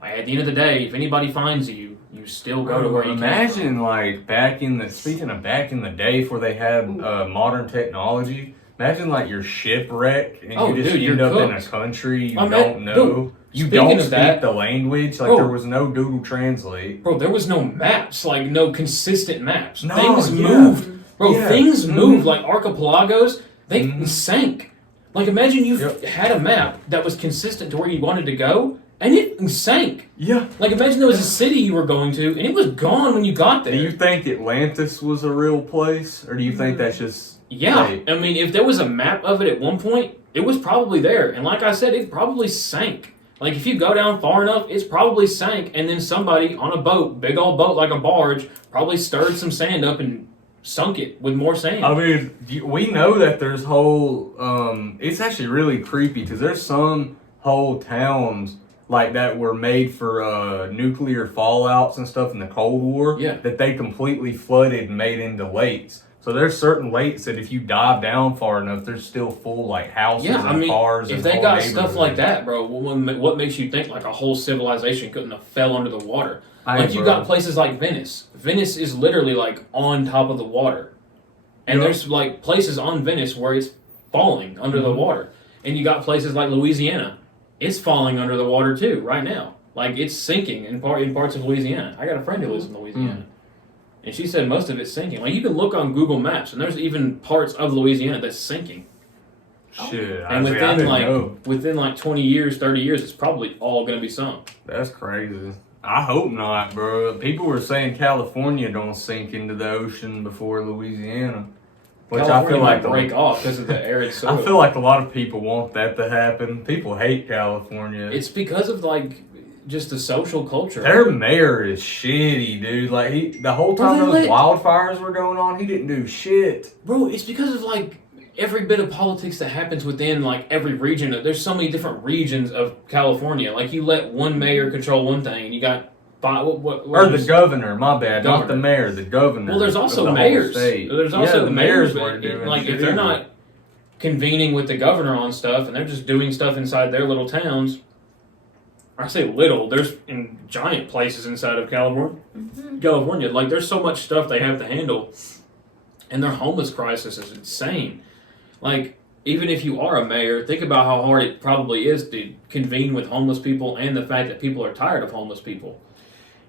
Like, at the end of the day, if anybody finds you, you still go to where you came from. Imagine like speaking of back in the day before they had modern technology. Imagine like your shipwreck and Oh, you just dude, end you're up in a cooked. country you I mean, don't know. dude, You speaking don't of speak that- the language. Like Bro. there was no Google Translate. Bro, there was no maps, like no consistent maps. No, Things yeah. moved. Bro, Yeah. things Mhm. moved like archipelagos, they Mhm. sank. Like imagine you Yep. had a map that was consistent to where you wanted to go, and it sank. Yeah. Like imagine there was a city you were going to, and it was gone when you got there. Do you think Atlantis was a real place, or do you think that's just Yeah, fake? I mean, if there was a map of it at one point, it was probably there. And like I said, it probably sank. Like if you go down far enough, it's probably sank. And then somebody on a boat, big old boat like a barge, probably stirred some sand up and sunk it with more sand. I mean, we know that there's whole. It's actually really creepy because there's some whole towns like that were made for nuclear fallouts and stuff in the Cold War. Yeah. That they completely flooded and made into lakes. So there's certain lakes that if you dive down far enough, there's still full like houses Yeah, I and mean, cars. if and they whole got stuff like neighborhoods. that, bro, what makes you think like a whole civilization couldn't have fell under the water? Hey, Like you bro. got places like Venice. Venice is literally like on top of the water, and Yeah. there's like places on Venice where it's falling under the Mhm. water, and you got places like Louisiana, it's falling under the water too right now. Like it's sinking in parts of Louisiana. I got a friend who lives in Louisiana. And she said most of it's sinking. Like you can look on Google Maps, and there's even parts of Louisiana that's sinking. Shit, And I within didn't like know. 20 years, 30 years, it's probably all gonna be sunk. That's crazy. I hope not, bro. People were saying California don't sink into the ocean before Louisiana, which California I feel like might break off because of the arid soil. I feel like a lot of people want that to happen. People hate California. It's because of like just the social culture. Their mayor is shitty, dude. Like the whole time Well, those they wildfires were going on, he didn't do shit. Bro, it's because of like every bit of politics that happens within like every region. There's so many different regions of California. Like you let one mayor control one thing, and you got five. Or the governor, my bad, not the Governor. mayor, the governor. Well, there's of also the whole mayors. state. There's also yeah, the mayors but weren't doing like shit if they're either. not convening with the governor on stuff and they're just doing stuff inside their little towns. I say little. There's in giant places inside of California. California, like there's so much stuff they have to handle, and their homeless crisis is insane. Like even if you are a mayor, think about how hard it probably is to convene with homeless people, and the fact that people are tired of homeless people.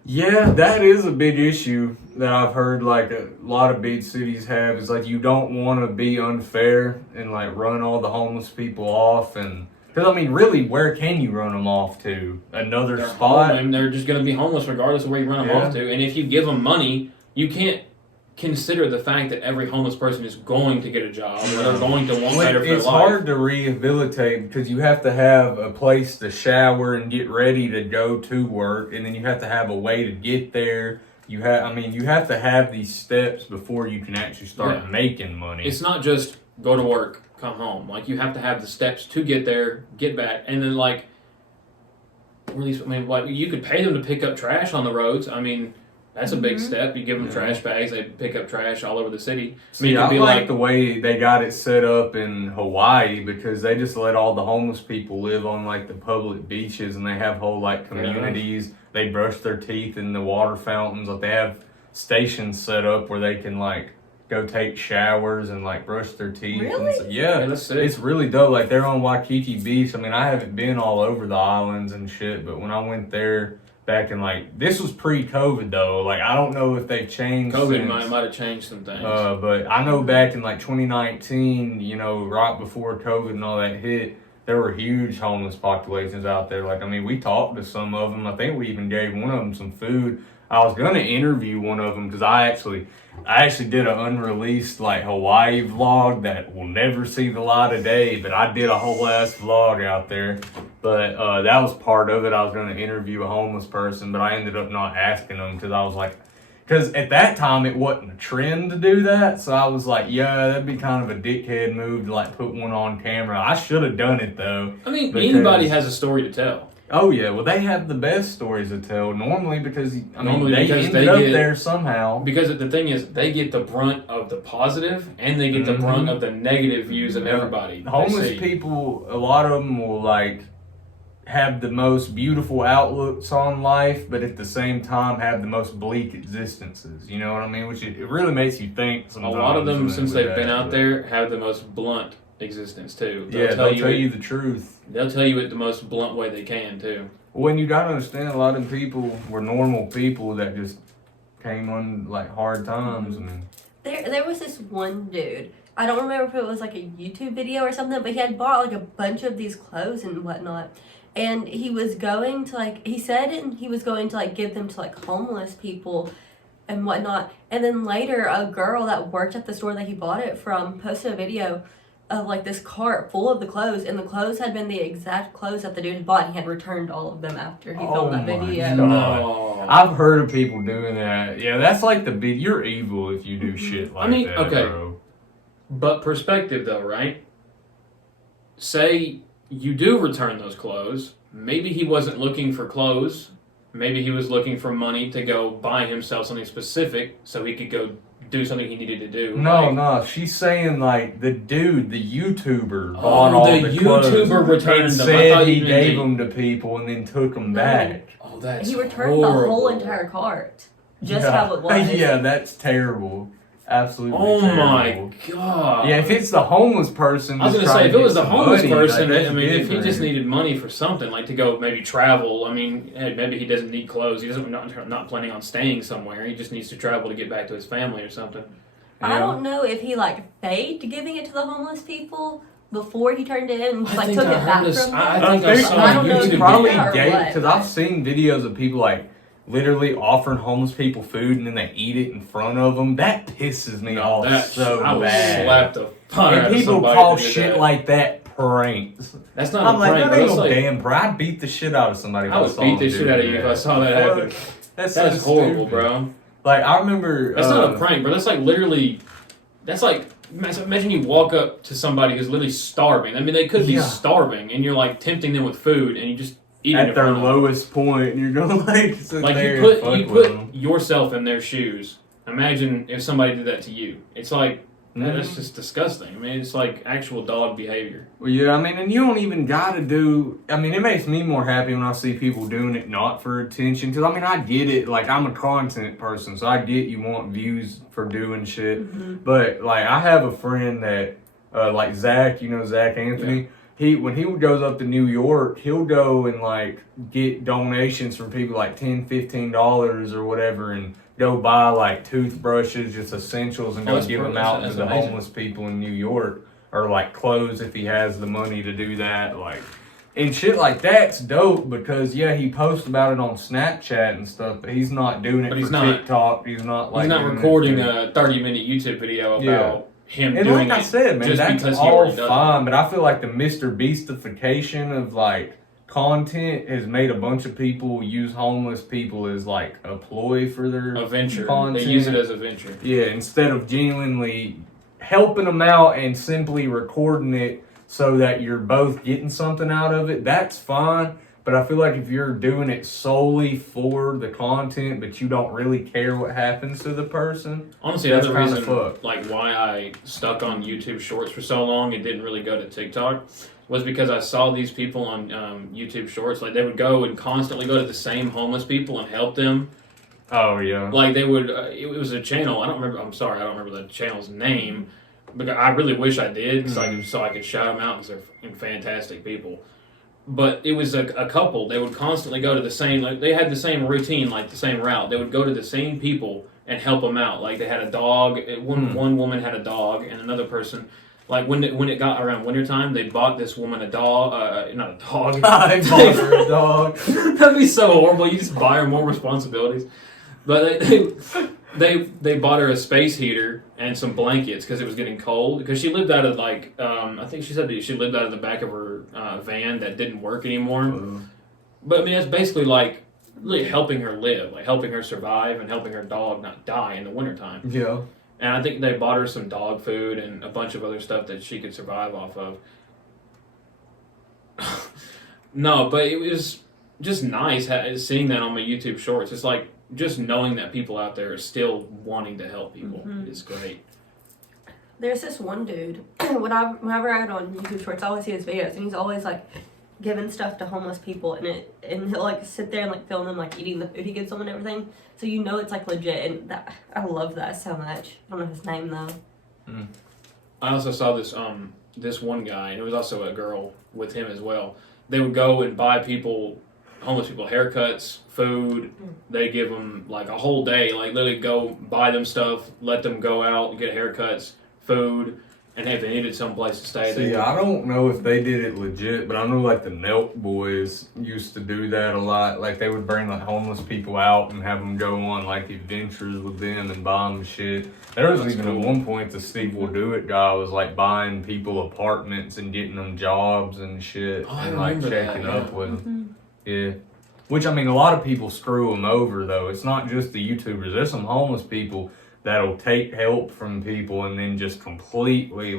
Yeah, that is a big issue that I've heard like a lot of big cities have is like you don't want to be unfair and like run all the homeless people off and because I mean really where can you run them off to? Another They're spot? home, and they're just going to be homeless regardless of where you run them Yeah. off to. And if you give them money, you can't consider the fact that every homeless person is going to get a job or they're going to want better for their It's life. hard to rehabilitate because you have to have a place to shower and get ready to go to work, and then you have to have a way to get there. You have to have these steps before you can actually start Yeah. making money. It's not just go to work, come home. Like you have to have the steps to get there, get back, and then like release. I mean, like you could pay them to pick up trash on the roads. I mean, that's a big step. You give them trash bags, they pick up trash all over the city. I mean, See, it could I be like the way they got it set up in Hawaii because they just let all the homeless people live on like the public beaches and they have whole like communities. They brush their teeth in the water fountains. Like they have stations set up where they can like go take showers and like brush their teeth. Really? Yeah, that's sick. it's really dope. Like they're on Waikiki Beach. I mean, I haven't been all over the islands and shit, but when I went there back in like this was pre-COVID though. Like I don't know if they've changed. COVID since. might have changed some things. But I know back in like 2019, you know, right before COVID and all that hit, there were huge homeless populations out there. Like, I mean, we talked to some of them. I think we even gave one of them some food. I was gonna interview one of them because I actually did an unreleased like Hawaii vlog that will never see the light of day. But I did a whole ass vlog out there. But that was part of it. I was gonna interview a homeless person, but I ended up not asking them because I was like. Because at that time, it wasn't a trend to do that. So I was like, yeah, that'd be kind of a dickhead move to like put one on camera. I should have done it though. I mean, because- anybody has a story to tell. Oh yeah, well they have the best stories to tell normally because, I mean, Normally they because ended they up get- there somehow. Because the thing is, they get the brunt of the positive and they get the brunt of the negative views of everybody. they Homeless see. people, a lot of them will like have the most beautiful outlooks on life, but at the same time have the most bleak existences. You know what I mean? Which it really makes you think A sometimes. lot of them, with since they've that, been out but- there, have the most blunt existence too. Yeah, they'll tell you the truth. They'll tell you it the most blunt way they can too. When you gotta understand, a lot of people were normal people that just came on like hard times. And There was this one dude. I don't remember if it was like a YouTube video or something, but he had bought like a bunch of these clothes and whatnot. And he was going to like, he said he was going to like give them to like homeless people and whatnot. And then later, a girl that worked at the store that he bought it from posted a video of like this cart full of the clothes, and the clothes had been the exact clothes that the dude had bought. And he had returned all of them after he filmed that my video. God. No. I've heard of people doing that. Yeah, that's like the big. You're evil if you do shit like I mean, that, okay. bro. But perspective though, right? Say you do return those clothes. Maybe he wasn't looking for clothes. Maybe he was looking for money to go buy himself something specific so he could go do something he needed to do. No, she's saying like the dude, the YouTuber, bought all the the clothes YouTuber returned and them. I said thought he you gave meant them to people and then took them No. back. Oh, that's He returned the whole horrible. entire cart. Just Yeah. how it was. Yeah, that's terrible. Absolutely. Oh terrible. my god. Yeah, if it's the homeless person, I was just gonna say, trying if to it was get the some homeless money, person, like, I that's mean, if he different. just needed money for something, like to go maybe travel, I mean, hey, maybe he doesn't need clothes. He doesn't not planning on staying somewhere. He just needs to travel to get back to his family or something. I Yeah. don't know if he like faked giving it to the homeless people before he turned it in and just I like think took I it back heard this- from I them. think I saw I a don't know if YouTube he probably did that or gave what, because but- I've seen videos of people like literally offering homeless people food and then they eat it in front of them. That pisses me off so I would bad. slap the fire out And of people somebody call that did shit that. like that pranks. That's not I'm a like, prank. that But ain't that's no like, damn prank. I'd beat the shit out of somebody. If I would saw beat them the shit doing out of you if I saw that happen. That's That's so horrible, stupid. bro. Like I remember. That's not a prank, bro. That's like literally. That's like imagine you walk up to somebody who's literally starving. I mean, they could be Yeah. starving, and you're like tempting them with food, and you just eat it at in their front of them. lowest point, and you're gonna like sit Like there you and fuck with put them. yourself in their shoes. Imagine if somebody did that to you. It's like that's just disgusting. I mean, it's like actual dog behavior. Well, yeah, I mean, and you don't even gotta do. I mean, it makes me more happy when I see people doing it not for attention. Because I mean, I get it. Like, I'm a content person, so I get you want views for doing shit. But like, I have a friend that, like Zach. You know Zach Anthony. When he goes up to New York, he'll go and like get donations from people like $10-15 or whatever, and go buy like toothbrushes, just essentials, and Oh, go that's give them perfect. out That's to the amazing. homeless people in New York, or like clothes if he has the money to do that, like. And shit like that's dope because he posts about it on Snapchat and stuff, but he's not doing it But for he's not- TikTok. He's not like He's not doing it recording for- a 30-minute YouTube video Yeah. about him And doing like I it said, man, just that's because he all already does fine. But I feel like the Mr. Beastification of like content has made a bunch of people use homeless people as like a ploy for their a venture. content. They use it as a venture. Yeah, instead of genuinely helping them out and simply recording it so that you're both getting something out of it, that's fine. But I feel like if you're doing it solely for the content, but you don't really care what happens to the person, Honestly, that's the kinda reason fucked. like why I stuck on YouTube Shorts for so long and didn't really go to TikTok was because I saw these people on YouTube Shorts. Like they would go and constantly go to the same homeless people and help them. oh yeah. Like they would. It was a channel. I don't remember. I'm sorry, I don't remember the channel's name. But I really wish I did, so I could shout them out because they're fantastic people. But it was a couple. They would constantly go to the same. Like they had the same routine, like the same route. They would go to the same people and help them out. Like they had a dog. One woman had a dog, and another person. Like when it got around wintertime, they bought this woman a dog. Not a dog. I bought her a dog. That'd be so horrible. You just buy her more responsibilities. But they bought her a space heater and some blankets because it was getting cold. Because she lived out of like I think she said that she lived out of the back of her van that didn't work anymore. But I mean that's basically like really helping her live, like helping her survive and helping her dog not die in the wintertime. Yeah. And I think they bought her some dog food and a bunch of other stuff that she could survive off of. No, but it was just nice seeing that on my YouTube Shorts. It's like just knowing that people out there are still wanting to help people is great. There's this one dude, whenever I go on YouTube Shorts, I always see his videos, and he's always like giving stuff to homeless people, and he'll like sit there and like film them like eating the food he gives them and everything, so you know it's like legit, and I love that so much. I don't know his name though. I also saw this one guy, and it was also a girl with him as well. They would go and buy homeless people haircuts, food. They give them like a whole day, like literally go buy them stuff, let them go out, get haircuts, food, and if they needed some place to stay, See, I don't know if they did it legit, but I know like the Nelk Boys used to do that a lot. Like they would bring like homeless people out and have them go on like adventures with them and buy them shit. There was even at one point the Steve Will Do It guy was like buying people apartments and getting them jobs and shit and like checking up with them. Yeah. Which I mean, a lot of people screw them over though. It's not just the YouTubers. There's some homeless people that'll take help from people and then just completely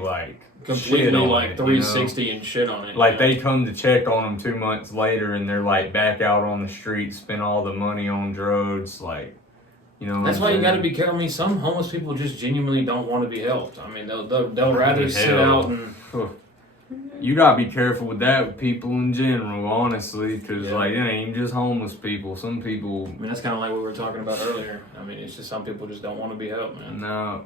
shit on like it, 360 and shit on it. Like they come to check on them 2 months later and they're like back out on the street, spend all the money on drugs, like, you know. That's why you got to be careful. I mean, some homeless people just genuinely don't want to be helped. I mean, they'll rather sit out and. You gotta be careful with that with people in general, honestly, because like it ain't just homeless people. Some people. I mean, that's kind of like what we were talking about earlier. I mean, it's just some people just don't want to be helped, man. No,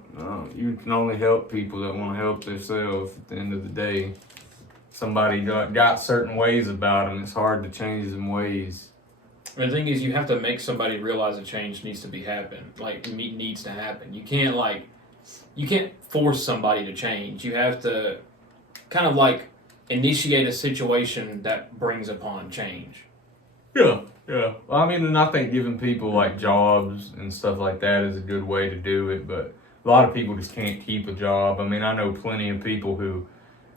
you can only help people that want to help themselves. At the end of the day, somebody got certain ways about them. It's hard to change them ways. And the thing is, you have to make somebody realize a change needs to happen. You can't force somebody to change. You have to kind of like initiate a situation that brings upon change. Yeah. Well, I mean, and I think giving people like jobs and stuff like that is a good way to do it, but a lot of people just can't keep a job. I mean, I know plenty of people who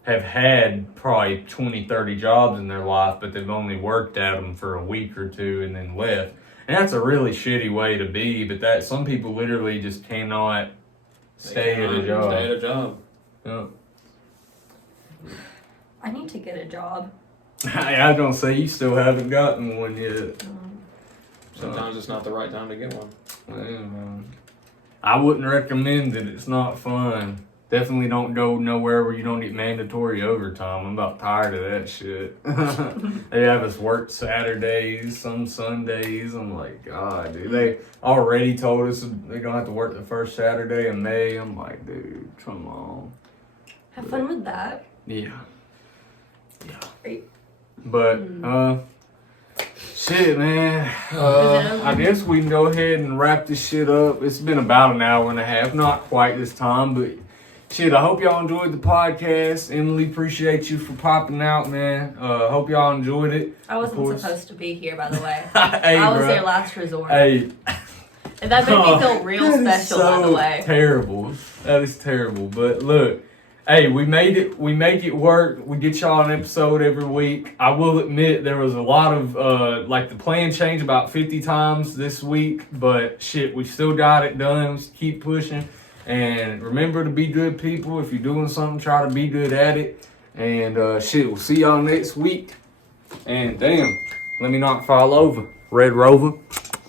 have had probably 20, 30 jobs in their life, but they've only worked at them for a week or two and then left. And that's a really shitty way to be, but that some people literally just cannot stay at a job. Yeah. I need to get a job. I was gonna say you still haven't gotten one yet. Sometimes it's not the right time to get one. Well, I wouldn't recommend it. It's not fun. Definitely don't go nowhere where you don't get mandatory overtime. I'm about tired of that shit. They have us work Saturdays, some Sundays. I'm like, God, dude. They already told us they're gonna have to work the first Saturday in May. I'm like, dude, come on. Have fun with that. Yeah. Right. But, shit, man. I guess we can go ahead and wrap this shit up. It's been about an hour and a half. Not quite this time, but shit, I hope y'all enjoyed the podcast. Emily, appreciate you for popping out, man. Hope y'all enjoyed it. I wasn't supposed to be here, by the way. Hey, I was bro. their last resort. Hey. And that made me feel real special, by the way. Terrible. That is terrible. But look, hey, we made it. We make it work. We get y'all an episode every week. I will admit there was a lot of the plan changed about 50 times this week, but shit, we still got it done. We keep pushing. And remember to be good people. If you're doing something, try to be good at it. And shit, we'll see y'all next week. And damn, let me not fall over. Red Rover.